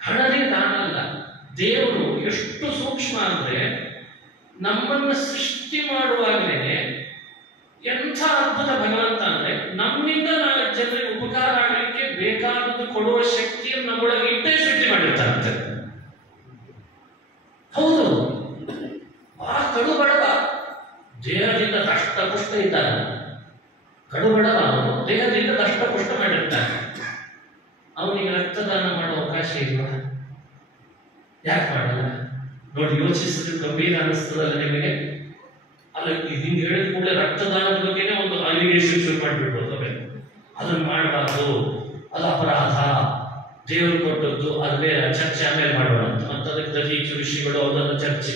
ಹಣನೇ ದಾನ ಅಲ್ಲ. ದೇವರು ಎಷ್ಟು ಸೂಕ್ಷ್ಮ ಅಂದ್ರೆ ನಮ್ಮನ್ನ ಸೃಷ್ಟಿ ಮಾಡುವಾಗಲೇ ಎಂಥ ಅದ್ಭುತ ಭಗವಂತ ಅಂದ್ರೆ ನಮ್ಮಿಂದ ನಾಲ್ಕು ಜನರಿಗೆ ಉಪಕಾರ ಆಗಲಿಕ್ಕೆ ಬೇಕಾದದ್ದು ಕೊಡುವ ಶಕ್ತಿಯನ್ನು ನಮ್ಮೊಳಗೆ ಇಟ್ಟೇ ಸೃಷ್ಟಿ ಮಾಡಿರ್ತಾರಂತೆ. ಹೌದು, ಆ ಕಡು ಬಡವ ದೇಹದಿಂದ ದಷ್ಟಪುಷ್ಟ ಇದ್ದಾನೆ. ಕಡು ಬಡವ ಅವನು ದೇಹದಿಂದ ದಷ್ಟಪುಷ್ಟ ಮಾಡಿರ್ತಾನೆ. ಅವನಿಗೆ ರಕ್ತದಾನ ಮಾಡೋ ಅವಕಾಶ ಇಲ್ವಾ? ಯಾಕೆ ಮಾಡಲ್ಲ? ನೋಡಿ, ಯೋಚಿಸಿದ್ರೆ ಗಂಭೀರ ಅನಿಸ್ತದಲ್ಲ ನಿಮಗೆ? ಅಲ್ಲ, ಹಿಂಗೆ ಹೇಳಿದ ಕೂಡಲೇ ರಕ್ತದಾನದ ಬಗ್ಗೆನೇ ಒಂದು ಅಲಿಗೇಷನ್ ಶುರು ಮಾಡಿಬಿಟ್ಟು ಅದನ್ನು ಮಾಡಬಾರ್ದು, ಅದು ಅಪರಾಧ, ದೇವರು ಕೊಟ್ಟದ್ದು, ಅದು ಬೇರೆ ಚರ್ಚೆ ಆಮೇಲೆ ಮಾಡೋಣ ಅಂತ. ಮತ್ತೆ ಅದಕ್ಕೆ ದೈಹಿಕ ವಿಷಯಗಳು ಅದನ್ನು ಚರ್ಚೆ.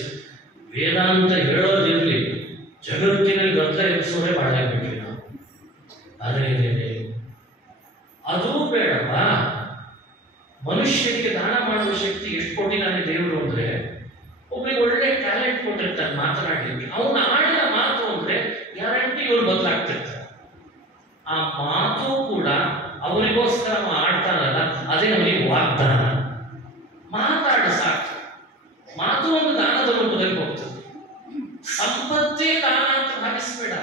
ವೇದಾಂತ ಹೇಳೋದಿರಲಿ, ಜಗತ್ತಿನಲ್ಲಿ ಗದ್ದಲ ಎಬ್ಸೋದೇ ಮಾಡಾಗ್ಬಿಟ್ವಿ ನಾವು. ಅದೇ ಅದೂ ಬೇಡವಾ? ಮನುಷ್ಯನಿಗೆ ದಾನ ಮಾಡುವ ಶಕ್ತಿ ಎಷ್ಟು ಕೊಟ್ಟಿದ್ದಾನೆ ದೇವರು ಅಂದ್ರೆ, ಒಬ್ಬರಿಗೆ ಒಳ್ಳೆ ಟ್ಯಾಲೆಂಟ್ ಕೊಟ್ಟಿರ್ತಾನೆ ಮಾತನಾಡಲಿಕ್ಕೆ. ಅವನು ಆಡಿದ ಮಾತು ಅಂದ್ರೆ ಗ್ಯಾರಂಟಿ ಇವರು ಬದಲಾಗ್ತಿರ್ತಾರೆ. ಆ ಮಾತು ಕೂಡ ಅವರಿಗೋಸ್ಕರ ಆಡ್ತಾನಲ್ಲ, ಅದೇ ನಮಗೆ ವಾಗ್ದಾನ. ಮಾತಾಡ ಸಾಕು, ಮಾತು ಒಂದು ದಾನದ ರೂಪದಲ್ಲಿ ಹೋಗ್ತದೆ. ಸಂಪತ್ತೇ ದಾನ ಅಂತ ಭಾವಿಸಬೇಡ.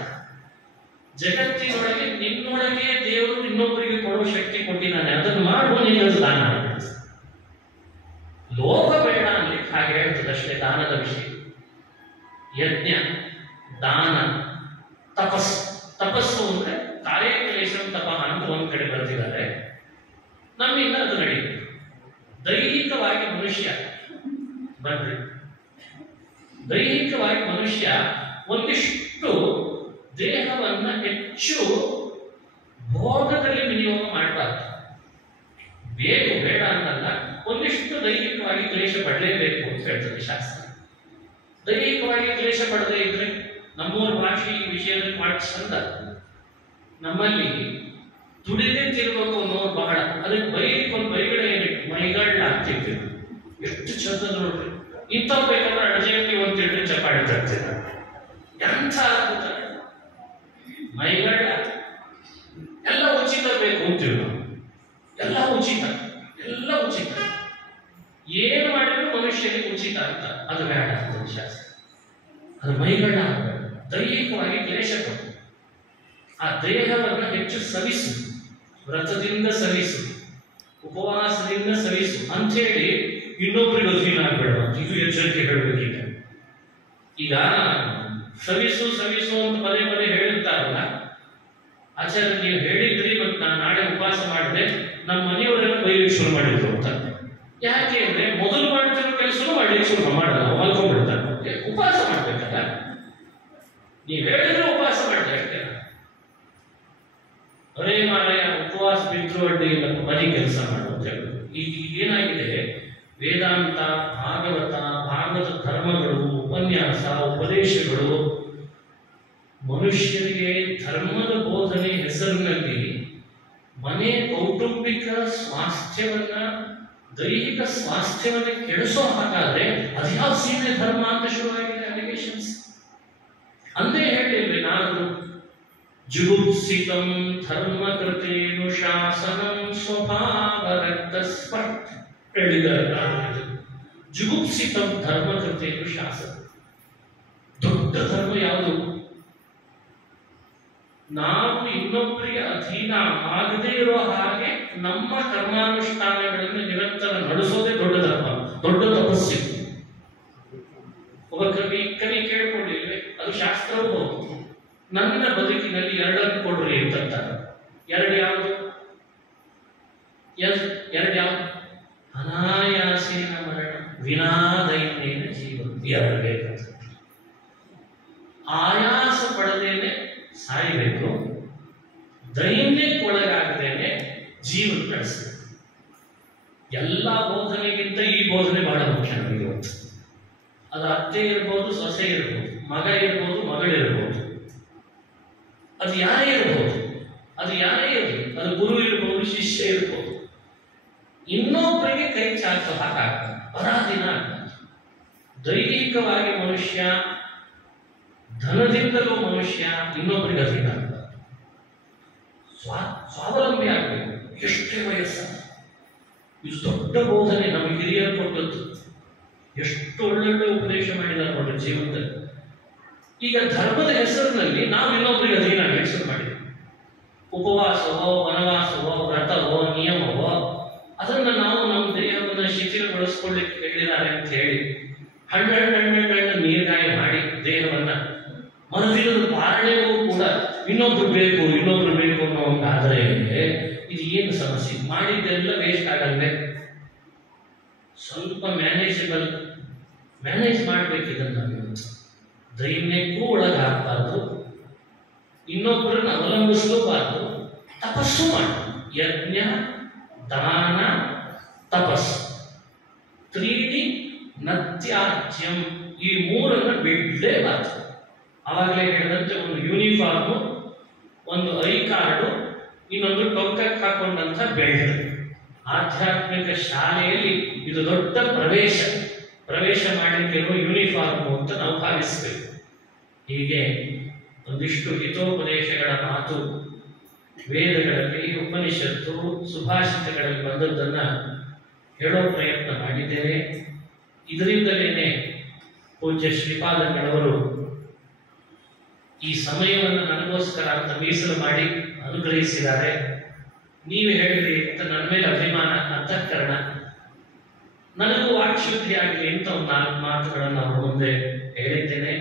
ಜಗತ್ತಿನೊಳಗೆ ನಿನ್ನೊಳಗೆ ದೇವರು ಇನ್ನೊಬ್ಬರಿಗೆ ಕೊಡುವ ಶಕ್ತಿ ಕೊಟ್ಟಿದ್ದಾನೆ, ಅದನ್ನು ಮಾಡುವ ನಿನ್ನದು ದಾನ. ಲೋಭ ಬೇಡ ಅನ್ಲಿಕ್ಕೆ ಹಾಗೆ ಹೇಳ್ತದಷ್ಟೇ ದಾನದ ವಿಷಯ. ಯಜ್ಞ, ದಾನ, ತಪಸ್ಸು. ತಪಸ್ಸು ಅಂದ್ರೆ ಕಾರ್ಯ ಕ್ಲೇಶಂ ತಪಃ ಅಂತ ಒಂದ್ ಕಡೆ ಬರ್ತಿದ್ದಾರೆ. ನಮ್ಮಿಂದ ಅದು ನಡೆಯುತ್ತೆ. ದೈಹಿಕವಾಗಿ ಮನುಷ್ಯ ಬನ್ರಿ, ದೈಹಿಕವಾಗಿ ಮನುಷ್ಯ ಒಂದಿಷ್ಟು ದೇಹವನ್ನ ಹೆಚ್ಚು ಭೋಗದಲ್ಲಿ ವಿನಿಯೋಗ ಮಾಡಬಾರ್ದು. ಬೇಕು ಬೇಡ ಅಂತಲ್ಲ, ಒಂದಿಷ್ಟು ದೈಹಿಕವಾಗಿ ಕ್ಲೇಶ ಪಡಲೇಬೇಕು ಅಂತ ಹೇಳ್ತದೆ ಶಾಸ್ತ್ರ. ದೈಹಿಕವಾಗಿ ಕ್ಲೇಶ ಪಡದೇ ಇದ್ರೆ ನಮ್ಮೂರ ಭಾಷೆ ಈ ವಿಷಯದಲ್ಲಿ ಮಾಡಿ ಚಂದ. ನಮ್ಮಲ್ಲಿ ದುಡಿದೇ ತಿರ್ಬೇಕು ಅನ್ನೋದು ಬಹಳ. ಅದಕ್ಕೆ ಬೈಕೊಂದು ಬೈಗಡೆ ಏನಿಟ್ಟು ಮೈಗಳ್ಳ ಆಗ್ತಿರ್ತೀವಿ. ಎಷ್ಟು ಚಂದ ನೋಡ್ರಿ. ಇಂಥ ಬೇಕಾದ್ರೆ ಅರ್ಜೆಂಟಿ ಒಂದು ಇಟ್ಟು ಚಪಾಡಿ ತರ್ತೀರ. ಎಂಥ ಅದ್ಭುತ ಮೈಗಳ್ಳ. ಎಲ್ಲ ಉಚಿತ ಬೇಕು ಅಂತೀವಿ ನಾವು. ಎಲ್ಲ ಉಚಿತ, ಎಲ್ಲ ಉಚಿತ. ಏನು ಮಾಡಿದ್ರು ಮನುಷ್ಯನಿಗೆ ಉಚಿತ ಅಂತ, ಅದು ಬೇಡ ಅಂತ ಶಾಸ್ತ್ರ. ಅದು ಮೈಗಳ್ಳ ಆಗಬೇಡ. ದೈಹಿಕವಾಗಿ ಕ್ಲೇಶ ಕೊಟ್ಟು ಆ ದೇಹವನ್ನು ಹೆಚ್ಚು ಸವಿಸು, ವ್ರತದಿಂದ ಸವಿಸು, ಉಪವಾಸದಿಂದ ಸವಿಸು ಅಂಥೇಳಿ ಇನ್ನೊಬ್ಬರಿಗೆ ಅಧೀನ ಆಗಬೇಡ. ಇದು ಎಚ್ಚರಿಕೆ ಹೇಳಬೇಕೀಗ. ಈಗ ಸವಿಸು ಸವಿಸು ಅಂತ ಪದೇ ಪದೇ ಹೇಳಿರ್ತಾರಲ್ಲ, ಆಚಾರ್ಯ ನೀವು ಹೇಳಿದ್ರಿ ಮತ್ತು ನಾನು ನಾಳೆ ಉಪವಾಸ ಮಾಡಿದೆ, ನಮ್ಮ ಮನೆಯವರೆಲ್ಲ ಬೈಲಿಕ್ಕೆ ಶುರು ಮಾಡಿದ್ರು ಅಂತ. ಯಾಕೆ ಅಂದ್ರೆ ಮೊದಲು ಮಾಡ್ತಿರೋ ಕೆಲಸನೂ ಮಾಡ್ಲಿಕ್ಕೆ ಶುರು ಮಾಡಲ್ಲ, ಮಲ್ಕೊಂಡ್ಬಿಡ್ತಾರೆ. ಉಪವಾಸ ಮಾಡ್ಬೇಕಲ್ಲ, ನೀವು ಹೇಳಿದ್ರೆ ಉಪವಾಸ ಮಾಡಿದೆ ಅಷ್ಟೇ. ಅರೇ ಮಾರಾಯ, ಉಪವಾಸ ಬಿಟ್ಟರು ಅಡ್ಡಿ ಇಲ್ಲ, ಮನೆ ಕೆಲಸ ಮಾಡು ಅಂತ ಹೇಳಿ. ಈಗ ಏನಾಗಿದೆ, ವೇದಾಂತ, ಭಾಗವತ, ಭಾಗವತ ಧರ್ಮಗಳು, ಉಪನ್ಯಾಸ, ಉಪದೇಶಗಳು ಮನುಷ್ಯರಿಗೆ ಧರ್ಮದ ಬೋಧನೆ ಹೆಸರಿನಲ್ಲಿ ಮನೆ ಕೌಟುಂಬಿಕ ಸ್ವಾಸ್ಥ್ಯವನ್ನ, ದೈಹಿಕ ಸ್ವಾಸ್ಥ್ಯವನ್ನ ಕೆಡಿಸೋ ಹಾಗಾದ್ರೆ ಅದ್ಯಾವ ಸೀಮೆ ಧರ್ಮ ಅಂತ ಶುರುವಾಗಿದೆ ಅಲಿಗೇಷನ್ಸ್. ಅಂದೇ ಹೇಳಿಲ್ರಿ ನಾನು, ಜುಗುಪ್ಸಿತಂ ಧರ್ಮ ಕೃತೇನು ಶಾಸನಂ ಸ್ವಭಾವ ರಕ್ತ ಸ್ಪರ್ಶ ಹೇಳಿದ್ದಾರೆ. ಜುಗುಪ್ಸಿತಂ ಧರ್ಮ ಕೃತೇನು ಶಾಸನ. ದೊಡ್ಡ ಧರ್ಮ ಯಾವುದು? ನಾವು ಇನ್ನೊಬ್ಬರಿಗೆ ಅಧೀನ ಆಗದೇ ಇರೋ ಹಾಗೆ ನಮ್ಮ ಕರ್ಮಾನುಷ್ಠಾನಗಳನ್ನು ನಿರಂತರ ನಡೆಸೋದೇ ದೊಡ್ಡ ಧರ್ಮ, ದೊಡ್ಡ ತಪಸ್ಸು. ಒಬ್ಬ ಕವಿ ಕೇಳ್ಕೊಂಡಿಲ್ವೇ, ಅದು ಶಾಸ್ತ್ರವೂ ಹೌದು. ನನ್ನ ಬದುಕಿನಲ್ಲಿ ಎರಡನ್ನು ಕೊಡ್ರಿ ಅಂತಂತಾರೆ. ಎರಡು ಯಾವುದು? ಅನಾಯಾಸೇನ ಮರಣ ವಿನಾದೈನೇನ ಜೀವನ. ಎರಡು ಬೇಕಂತ. ಆಯಾಸ ಪಡದೇನೆ ಸಾಯಬೇಕು, ದೈನ್ಯಕ್ಕೊಳಗಾಗದೇನೆ ಜೀವನ ನಡೆಸಬೇಕು. ಎಲ್ಲ ಬೋಧನೆಗಿಂತ ಈ ಬೋಧನೆ ಬಹಳ ಮುಖ್ಯ ನಮಗೆ ಇವತ್ತು. ಅದು ಅತ್ತೆ ಇರ್ಬೋದು, ಸೊಸೆ ಇರ್ಬೋದು, ಮಗ ಇರ್ಬೋದು, ಮಗಳಿರ್ಬೋದು, ಅದು ಯಾರೇ ಇರ್ಬೋದು, ಅದು ಯಾರೇ ಇರಲಿ, ಅದು ಗುರು ಇರ್ಬೋದು, ಶಿಷ್ಯ ಇರ್ಬೋದು, ಇನ್ನೊಬ್ಬರಿಗೆ ಕೈ ಚಾಚೋ ಹಾಕಾಗ್ತದೆ, ಪರಾಧೀನ ಆಗ್ತದೆ. ದೈಹಿಕವಾಗಿ ಮನುಷ್ಯ, ಧನದಿಂದಲೂ ಮನುಷ್ಯ ಇನ್ನೊಬ್ಬರಿಗೆ ಅಧೀನ ಆಗ್ತದೆ. ಸ್ವಾವಲಂಬಿ ಆಗಬೇಕು. ಎಷ್ಟೇ ವಯಸ್ಸ, ಇದು ದೊಡ್ಡ ಬೋಧನೆ ನಮಗೆ ಹಿರಿಯರು ಕೊಟ್ಟದ್ದು. ಎಷ್ಟು ಒಳ್ಳೊಳ್ಳೆ ಉಪದೇಶ ಮಾಡಿದ್ದಾರೆ ನೋಡಿ ಜೀವನದಲ್ಲಿ. ಈಗ ಧರ್ಮದ ಹೆಸರಿನಲ್ಲಿ ನಾವು ಇನ್ನೊಬ್ಬರಿಗೆ ಅಧೀನ ಹೆಸರು ಮಾಡಿದ್ವಿ. ಉಪವಾಸವೋ, ವನವಾಸವೋ, ವ್ರತವೋ, ನಿಯಮವೋ, ಅದನ್ನು ನಾವು ನಮ್ಮ ದೇಹವನ್ನು ಶಿಥಿಲಗೊಳಿಸ್ಕೊಳ್ಳಿಕ್ಕೆ ಹೇಳಿದ್ದಾರೆ ಅಂತ ಹೇಳಿ ಹಣ್ಣು ನೀರ್ಗಾಯ ಮಾಡಿ ದೇಹವನ್ನ ಮನದಿಲ್ಲದ ಪಾರಣೆಗೂ ಕೂಡ ಇನ್ನೊಬ್ರು ಬೇಕು ಅನ್ನೋ ಒಂದಾದರೆ ಇದು ಏನು ಸಮಸ್ಯೆ? ಮಾಡಿದ್ದೆಲ್ಲ ವೇಸ್ಟ್ ಆಗಲ್ವೇ? ಸ್ವಲ್ಪ ಮ್ಯಾನೇಜ್ ಮಾಡ್ಬೇಕಿದನ್ನು. ದೈನ್ಯಕ್ಕೂ ಒಳಗಾಗಬಾರ್ದು, ಇನ್ನೊಬ್ಬರನ್ನು ಅವಲಂಬಿಸಲೂಬಾರ್ದು, ತಪಸ್ಸು ಮಾಡಿ. ಯಜ್ಞ, ದಾನ, ತಪಸ್ಸು, ತ್ರೀಣಿ ನತ್ಯಾಜ್ಯಂ, ಈ ಮೂರನ್ನು ಬಿಡಲೇಬಾರ್ದು. ಆವಾಗಲೇ ಹೇಳಿದಂತೆ ಒಂದು ಯೂನಿಫಾರ್ಮು, ಒಂದು ಐ ಕಾರ್ಡು, ಇನ್ನೊಂದು ಟೊಕ್ಕಕ್ಕೆ ಹಾಕೊಂಡಂತ ಬೆಲ್ಟ್. ಆಧ್ಯಾತ್ಮಿಕ ಶಾಲೆಯಲ್ಲಿ ಇದು ದೊಡ್ಡ ಪ್ರವೇಶ ಮಾಡಲಿಕ್ಕೆ ಯೂನಿಫಾರ್ಮು ಅಂತ ನಾವು ಭಾವಿಸಬೇಕು. ಹೀಗೆ ಒಂದಿಷ್ಟು ಹಿತೋಪದೇಶಗಳ ಮಾತು ವೇದಗಳಲ್ಲಿ, ಉಪನಿಷತ್ತು, ಸುಭಾಷಿತಗಳಲ್ಲಿ ಬಂದದ್ದನ್ನು ಹೇಳೋ ಪ್ರಯತ್ನ ಮಾಡಿದ್ದೇನೆ. ಇದರಿಂದಲೇ ಪೂಜ್ಯ ಶ್ರೀಪಾದಂಗಳವರು ಈ ಸಮಯವನ್ನು ನನಗೋಸ್ಕರ ಅಂತ ಮೀಸಲು ಮಾಡಿ ಅನುಗ್ರಹಿಸಿದ್ದಾರೆ. ನೀವು ಹೇಳಿದ್ರಿ ಅಂತ ನನ್ನ ಮೇಲೆ ಅಭಿಮಾನ, ಅಂತಃಕರಣ, ನನಗೂ ವಾಕ್ಶುದ್ಧಿ ಆಗಲಿ ಅಂತ ಒಂದು 4 ಮಾತುಗಳನ್ನು ಅವರ ಮುಂದೆ ಹೇಳಿದ್ದೇನೆ.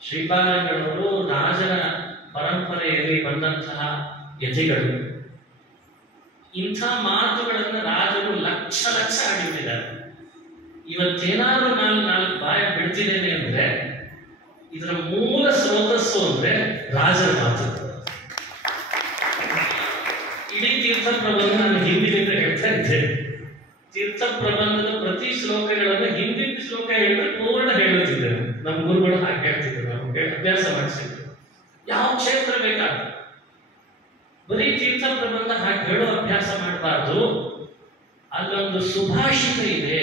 ಶ್ರೀಪಾದಂಗಳವರು ರಾಜರ ಪರಂಪರೆಯಲ್ಲಿ ಬಂದಂತಹ ಯತಿಗಳು. ಇಂಥ ಮಾತುಗಳನ್ನು ರಾಜರು ಲಕ್ಷ ಆಡಿಬಿಟ್ಟಿದ್ದಾರೆ. ಇವತ್ತೇನಾದ್ರೂ ನಾನು ಬಾಯ ಬಿಡ್ತಿದ್ದೇನೆ ಅಂದ್ರೆ ಇದರ ಮೂಲ ಸ್ರೋತಸ್ಸು ಅಂದ್ರೆ ರಾಜರ ಮಾತು. ಇಡೀ ತೀರ್ಥ ಪ್ರಬಂಧ ನಾನು ಹಿಂದಿನಿಂದ ಹೇಳ್ತಾ ಇದ್ದೇನೆ. ತೀರ್ಥ ಪ್ರಬಂಧದ ಪ್ರತಿ ಶ್ಲೋಕಗಳನ್ನು ಹಿಂದಿನ ಶ್ಲೋಕ ಹೇಳಿದ್ರೆ ಪೂರ್ಣ ಹೇಳುತ್ತಿದ್ದೇವೆ. ನಮ್ಮ ಗುರುಗಳು ಹಾಗೆ ಹೇಳ್ತಿದ್ರು, ನಮಗೆ ಅಭ್ಯಾಸ ಮಾಡಿಸಿದ್ರು. ಯಾವ ಕ್ಷೇತ್ರ ಬೇಕಾದ್ರೆ ಬರೀ ತೀರ್ಥ ಪ್ರಬಂಧ ಹಾಗೆ ಹೇಳೋ ಅಭ್ಯಾಸ ಮಾಡಬಾರ್ದು. ಅಲ್ಲೊಂದು ಸುಭಾಷಿತ ಇದೆ,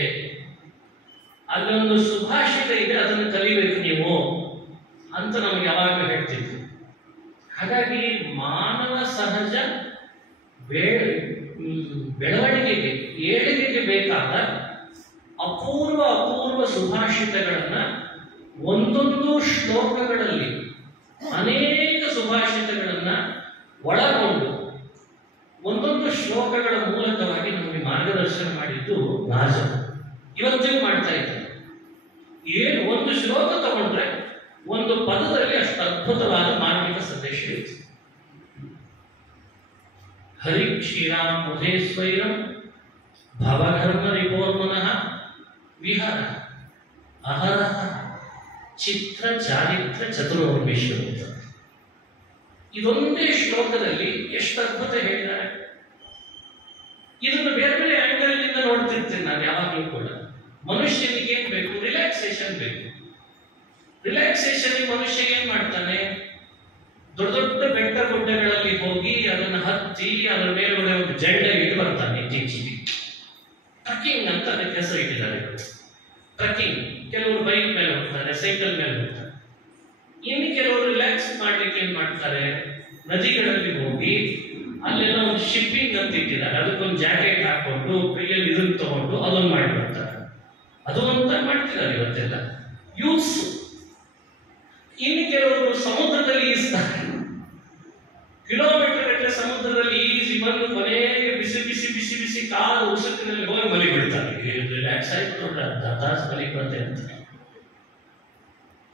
ಅದನ್ನು ಕಲಿಬೇಕು ನೀವು ಅಂತ ನಮ್ಗೆ ಯಾವಾಗಲೂ ಹೇಳ್ತಿದ್ರು. ಹಾಗಾಗಿ ಮಾನವ ಸಹಜ ಬೆಳವಣಿಗೆಗೆ, ಏಳಿಗೆಗೆ ಬೇಕಾದ ಅಪೂರ್ವ ಸುಭಾಷಿತಗಳನ್ನ ಒಂದೊಂದು ಶ್ಲೋಕಗಳಲ್ಲಿ ಅನೇಕ ಸುಭಾಷಿತಗಳನ್ನ ಒಳಗೊಂಡು ಒಂದೊಂದು ಶ್ಲೋಕಗಳ ಮೂಲಕವಾಗಿ ನಮಗೆ ಮಾರ್ಗದರ್ಶನ ಮಾಡಿದ್ದು ರಾಜ. ಇವತ್ತಿಗೂ ಮಾಡ್ತಾ ಇದ್ದಾರೆ. ಏನು ಒಂದು ಶ್ಲೋಕ ತಗೊಂಡ್ರೆ ಒಂದು ಪದದಲ್ಲಿ ಅಷ್ಟು ಅದ್ಭುತವಾದ ಮಾರ್ಮಿಕ ಸಂದೇಶ ಇರುತ್ತೆ. ಹರಿ ಕ್ಷೀರಾಂ ಮುಧೇ ಸ್ವೈರಂ ಭವಧರ್ಮ ರಿಪೋರ್ಮನಃ ವಿಹಾರ ಅಹರಹ ಚಿತ್ರ ಚಾರಿತ್ರ ಚತುರ್ವಿಶ್ವ. ಇದೊಂದೇ ಶ್ಲೋಕದಲ್ಲಿ ಎಷ್ಟು ಅದ್ಭುತ ಹೇಳಿದ್ದಾರೆ. ಇದನ್ನು ಬೇರೆ ಬೇರೆ ಆಂಗಲ್ ನಿಂದ ನೋಡ್ತಿರ್ತೀನಿ ನಾನು ಯಾವಾಗಲೂ ಕೂಡ. ಮನುಷ್ಯನಿಗೆ ಏನ್ ಬೇಕು? ರಿಲ್ಯಾಕ್ಸೇಷನ್ ಬೇಕು. ರಿಲ್ಯಾಕ್ಸೇಷನ್ ಮನುಷ್ಯ ಏನ್ ಮಾಡ್ತಾನೆ? ದೊಡ್ಡ ದೊಡ್ಡ ಬೆಟ್ಟ ಗುಡ್ಡಗಳಲ್ಲಿ ಹೋಗಿ ಅದನ್ನು ಹತ್ತಿ ಅದರ ಮೇಲ್ಗಡೆ ಒಂದು ಜೆಂಡ ಇಟ್ಟು ಬರ್ತಾನೆ. ಟ್ರಕ್ಕಿಂಗ್ ಅಂತ ಅದಕ್ಕೆ ಹೆಸರು ಇಟ್ಟಿದ್ದಾರೆ. ಟ್ರಕ್ಕಿಂಗ್. ಕೆಲವರು ಬೈಕ್ ಮೇಲೆ ಹೋಗ್ತಾರೆ, ಸೈಕಲ್ ಮೇಲೆ ಹೋಗ್ತಾರೆ. ಇನ್ನು ಕೆಲವರು ರಿಲ್ಯಾಕ್ಸ್ ಮಾಡ್ಲಿಕ್ಕೆ ಏನ್ ಮಾಡ್ತಾರೆ? ನದಿಗಳಲ್ಲಿ ಹೋಗಿ ಅಲ್ಲೆಲ್ಲ ಒಂದು ಶಿಪ್ಪಿಂಗ್ ಅಂತ ಇಟ್ಟಿದ್ದಾರೆ. ಅದಕ್ಕೊಂದು ಜಾಕೆಟ್ ಹಾಕೊಂಡು ಕೈಯಲ್ಲಿ ಇದನ್ನು ತಗೊಂಡು ಅದನ್ನು ಮಾಡಿಬಿಡ್ತಾರೆ. ಅದು ಅಂತ ಮಾಡ್ತಿದ್ದಾರೆ ಇವತ್ತೆಲ್ಲ ಯೂತ್ಸ್. ಇನ್ನು ಕೆಲವರು ಸಮುದ್ರದಲ್ಲಿ ಈಜ್ತಾರೆ. ಕಿಲೋಮೀಟರ್ ಗಟ್ಟಲೆ ಸಮುದ್ರದಲ್ಲಿ ಈಜಿ ಬಂದು ಕೊನೆಗೆ ಬಿಸಿ ಕಾಲು ಉಸುಕಿನಲ್ಲಿ ಹೋಗಿ ಮಲಿ ಬಿಡ್ತಾರೆ. ರಿಲ್ಯಾಕ್ಸ್ ಆಯ್ತು ನೋಡ್ರಿ, ತಾಸು ಮಲಿ ಬರುತ್ತೆ ಅಂತ.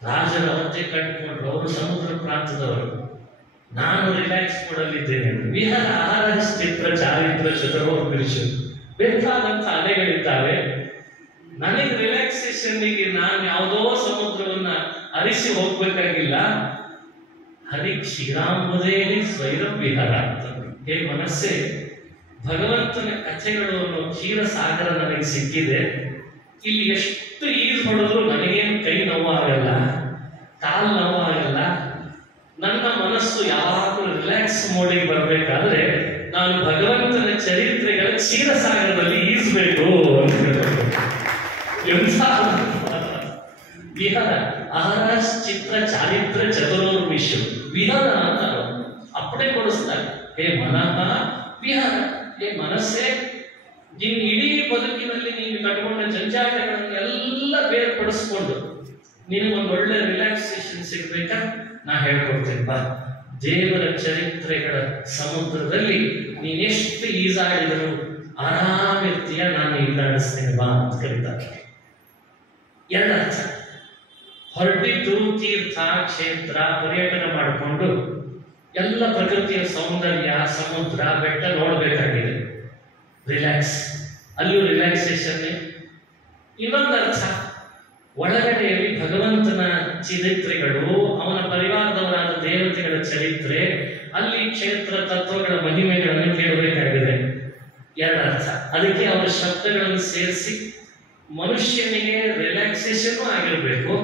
ರಾಜರು ಅವತ್ತೇ ಕಂಡುಕೊಂಡ್ರು, ಅವರು ಸಮುದ್ರ ಪ್ರಾಂತದವರು. ನಾನು ರಿಲ್ಯಾಕ್ಸ್ ಮಾಡಲಿದ್ದೇನೆ. ವಿಹಾರ ಆಹಾರ ಚಿತ್ರ ಚಾರಿತ್ರ ಚತುರ್ವಿಶ್ವ. ಬೇಕಾದಂತ ಅಲೆಗಳಿದ್ದಾವೆ. ನನಗೆ ರಿಲ್ಯಾಕ್ಸೇಷನ್ಗೆ ನಾನು ಯಾವುದೋ ಸಮುದ್ರವನ್ನ ಅರಿಸಿ ಹೋಗ್ಬೇಕಾಗಿಲ್ಲ. ಹರಿ ಕ್ಷೀರಾಂಬುದೇನಿ ಸ್ವೈರಂ ವಿಹಾರ ಅಂತ. ಹೇ ಮನಸ್ಸೇ, ಭಗವಂತನ ಕಥೆಗಳು ಅನ್ನೋ ಕ್ಷೀರ ಸಾಗರ ನನಗೆ ಸಿಕ್ಕಿದೆ. ಇಲ್ಲಿ ಎಷ್ಟು ಈಜು ಹೊಡೆದ್ರು ನನಗೇನು ಕೈ ನೋವಾಗಲ್ಲ, ಕಾಲು ನೋವಾಗಲ್ಲ. ನನ್ನ ಮನಸ್ಸು ಯಾವಾಗಲೂ ರಿಲ್ಯಾಕ್ಸ್ ಮೋಡಿಗೆ ಬರಬೇಕಾದ್ರೆ ನಾನು ಭಗವಂತನ ಚರಿತ್ರೆಗಳ ಕ್ಷೀರ ಸಾಗರದಲ್ಲಿ ಈಜಬೇಕು ಅಂತ ವಿಹಾರ. ಆಹಾರ ಚಿತ್ರ ಚಾರಿತ್ರ ಚತುರೋರ್ವಿಶ್ವ ವಿಹಾರ ಅಂತ ಅಪ್ಪಣೆ ಕೊಡಿಸ್ತಾರೆ. ಹೇ ಮನಃ ವಿಹಾರ, ಹೇ ಮನಸ್ಸೇ, ನಿನ್ನ ಇಡೀ ಬದುಕಿನಲ್ಲಿ ನೀನು ಕಟ್ಕೊಂಡ ಜಂಜಾಟಗಳನ್ನೆಲ್ಲ ಬೇರ್ಪಡಿಸ್ಕೊಂಡು ನಿನಗೊಂದು ಒಳ್ಳೆ ರಿಲ್ಯಾಕ್ಸೇಷನ್ ಸಿಗ್ಬೇಕಾ? ನಾ ಹೇಳ್ಕೊಡ್ತೇನೆ ಬಾ. ದೇವರ ಚರಿತ್ರೆಗಳ ಸಮುದ್ರದಲ್ಲಿ ನೀನೆಷ್ಟು ಈಜಾಡಿದರೂ ಆರಾಮಿರ್ತೀಯ, ನಾನು ಈಜಾಡಿಸ್ತೇನೆ ಬಾ ಅಂತ ಕರೀತಾರೆ. ಎರಡರ್ಥ, ಹೊರಟಿದ್ದು ತೀರ್ಥ ಕ್ಷೇತ್ರ ಪರ್ಯಟನೆ ಮಾಡಿಕೊಂಡು ಎಲ್ಲ ಪ್ರಕೃತಿಯ ಸೌಂದರ್ಯ ಸಮುದ್ರ ಬೆಟ್ಟ ನೋಡಬೇಕಾಗಿದೆ, ರಿಲ್ಯಾಕ್ಸ್, ಅಲ್ಲಿಯೂ ರಿಲ್ಯಾಕ್ಸೇಷನ್. ಇನ್ನೊಂದು ಅರ್ಥ, ಒಳಗಡೆಯಲ್ಲಿ ಭಗವಂತನ ಚರಿತ್ರೆಗಳು, ಅವನ ಪರಿವಾರದವರಾದ ದೇವತೆಗಳ ಚರಿತ್ರೆ, ಅಲ್ಲಿ ಕ್ಷೇತ್ರ ತತ್ವಗಳ ಮಹಿಮೆಗಳನ್ನು ಕೇಳಬೇಕಾಗಿದೆ. ಎರಡರ್ಥ. ಅದಕ್ಕೆ ಅವರ ಶಬ್ದಗಳನ್ನು ಸೇರಿಸಿ ಮನುಷ್ಯನಿಗೆ ರಿಲ್ಯಾಕ್ಸೇಷನ್ ಆಗಿರಬೇಕು,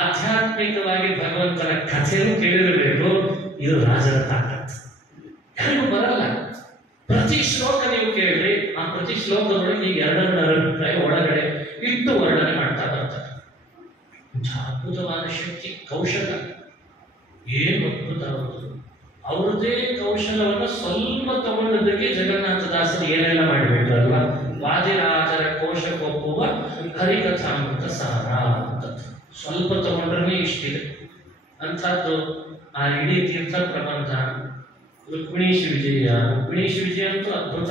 ಆಧ್ಯಾತ್ಮಿಕವಾಗಿ ಭಗವಂತನ ಕಥೆಯನ್ನು ಕೇಳಿರಬೇಕು. ಇದು ರಾಜರ ತಾಕತ್ತು, ಯಾರಿಗೂ ಬರಲ್ಲ. ಪ್ರತಿ ಶ್ಲೋಕ ನೀವು ಕೇಳಿ, ಆ ಪ್ರತಿ ಶ್ಲೋಕದೊಳಗೆ ಈ ಎರಡರ ಅಭಿಪ್ರಾಯ ಒಳಗಡೆ ಇಟ್ಟು ವರ್ಣನೆ ಮಾಡ್ತಾ ಬರ್ತಾರೆ. ಅದ್ಭುತವಾದ ಶಕ್ತಿ, ಕೌಶಲ, ಏನು ಅದ್ಭುತ ಅವರು. ಅವ್ರದೇ ಕೌಶಲವನ್ನು ಸ್ವಲ್ಪ ತಗೊಂಡದಕ್ಕೆ ಜಗನ್ನಾಥದಾಸರು ಏನೆಲ್ಲ ಮಾಡಿಬಿಟ್ರಲ್ವಾ. ವಾದಿರಾಜರ ಕೋಶಕ್ಕೊಪ್ಪುವ ಹರಿಕಥಾಮೃತ ಸಾರ ಅಂತ ಸ್ವಲ್ಪ ತಗೊಂಡ್ರೆ ಇಷ್ಟಿದೆ. ಅಂಥದ್ದು ಆ ಇಡೀ ತೀರ್ಥ ಪ್ರಬಂಧ, ರುಕ್ಮಿಣೀಶ ವಿಜಯ ಅಂತೂ ಅದ್ಭುತ.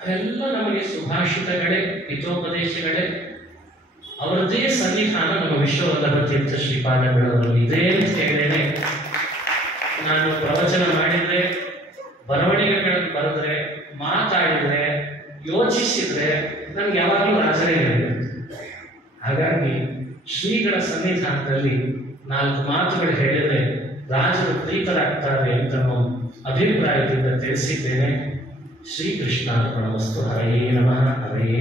ಅವೆಲ್ಲ ನಮಗೆ ಸುಭಾಷಿತಗಳೇ, ಹಿತೋಪದೇಶಗಳೇ. ಅವರದೇ ಸನ್ನಿಧಾನ ನಮ್ಮ ವಿಶ್ವವಲ್ಲಭ ತೀರ್ಥ ಶ್ರೀಪಾದಗಳವರಲ್ಲಿ ಇದೆ ಅಂತ ಹೇಳಿದ್ದೇನೆ. ನಾನು ಪ್ರವಚನ ಮಾಡಿದ್ರೆ, ಬರವಣಿಗೆಗಳನ್ನು ಬರೆದ್ರೆ, ಮಾತಾಡಿದ್ರೆ, ಯೋಚಿಸಿದ್ರೆ ನನ್ಗೆ ಯಾವಾಗಲೂ ರಾಜರೇ ಇರಬೇಕು. ಹಾಗಾಗಿ ಶ್ರೀಗಳ ಸನ್ನಿಧಾನದಲ್ಲಿ 4 ಮಾತುಗಳು ಹೇಳಿದ್ರೆ ರಾಜರು ಪ್ರೀತರಾಗ್ತಾರೆ ಅಂತ ಅಭಿಪ್ರಾಯದಿಂದ ತಿಳಿಸಿದ್ದೇನೆ. ಶ್ರೀಕೃಷ್ಣಾರ್ಪಣಮಸ್ತು. ಹರಯೇ ನಮಃ. ಹರಯೇ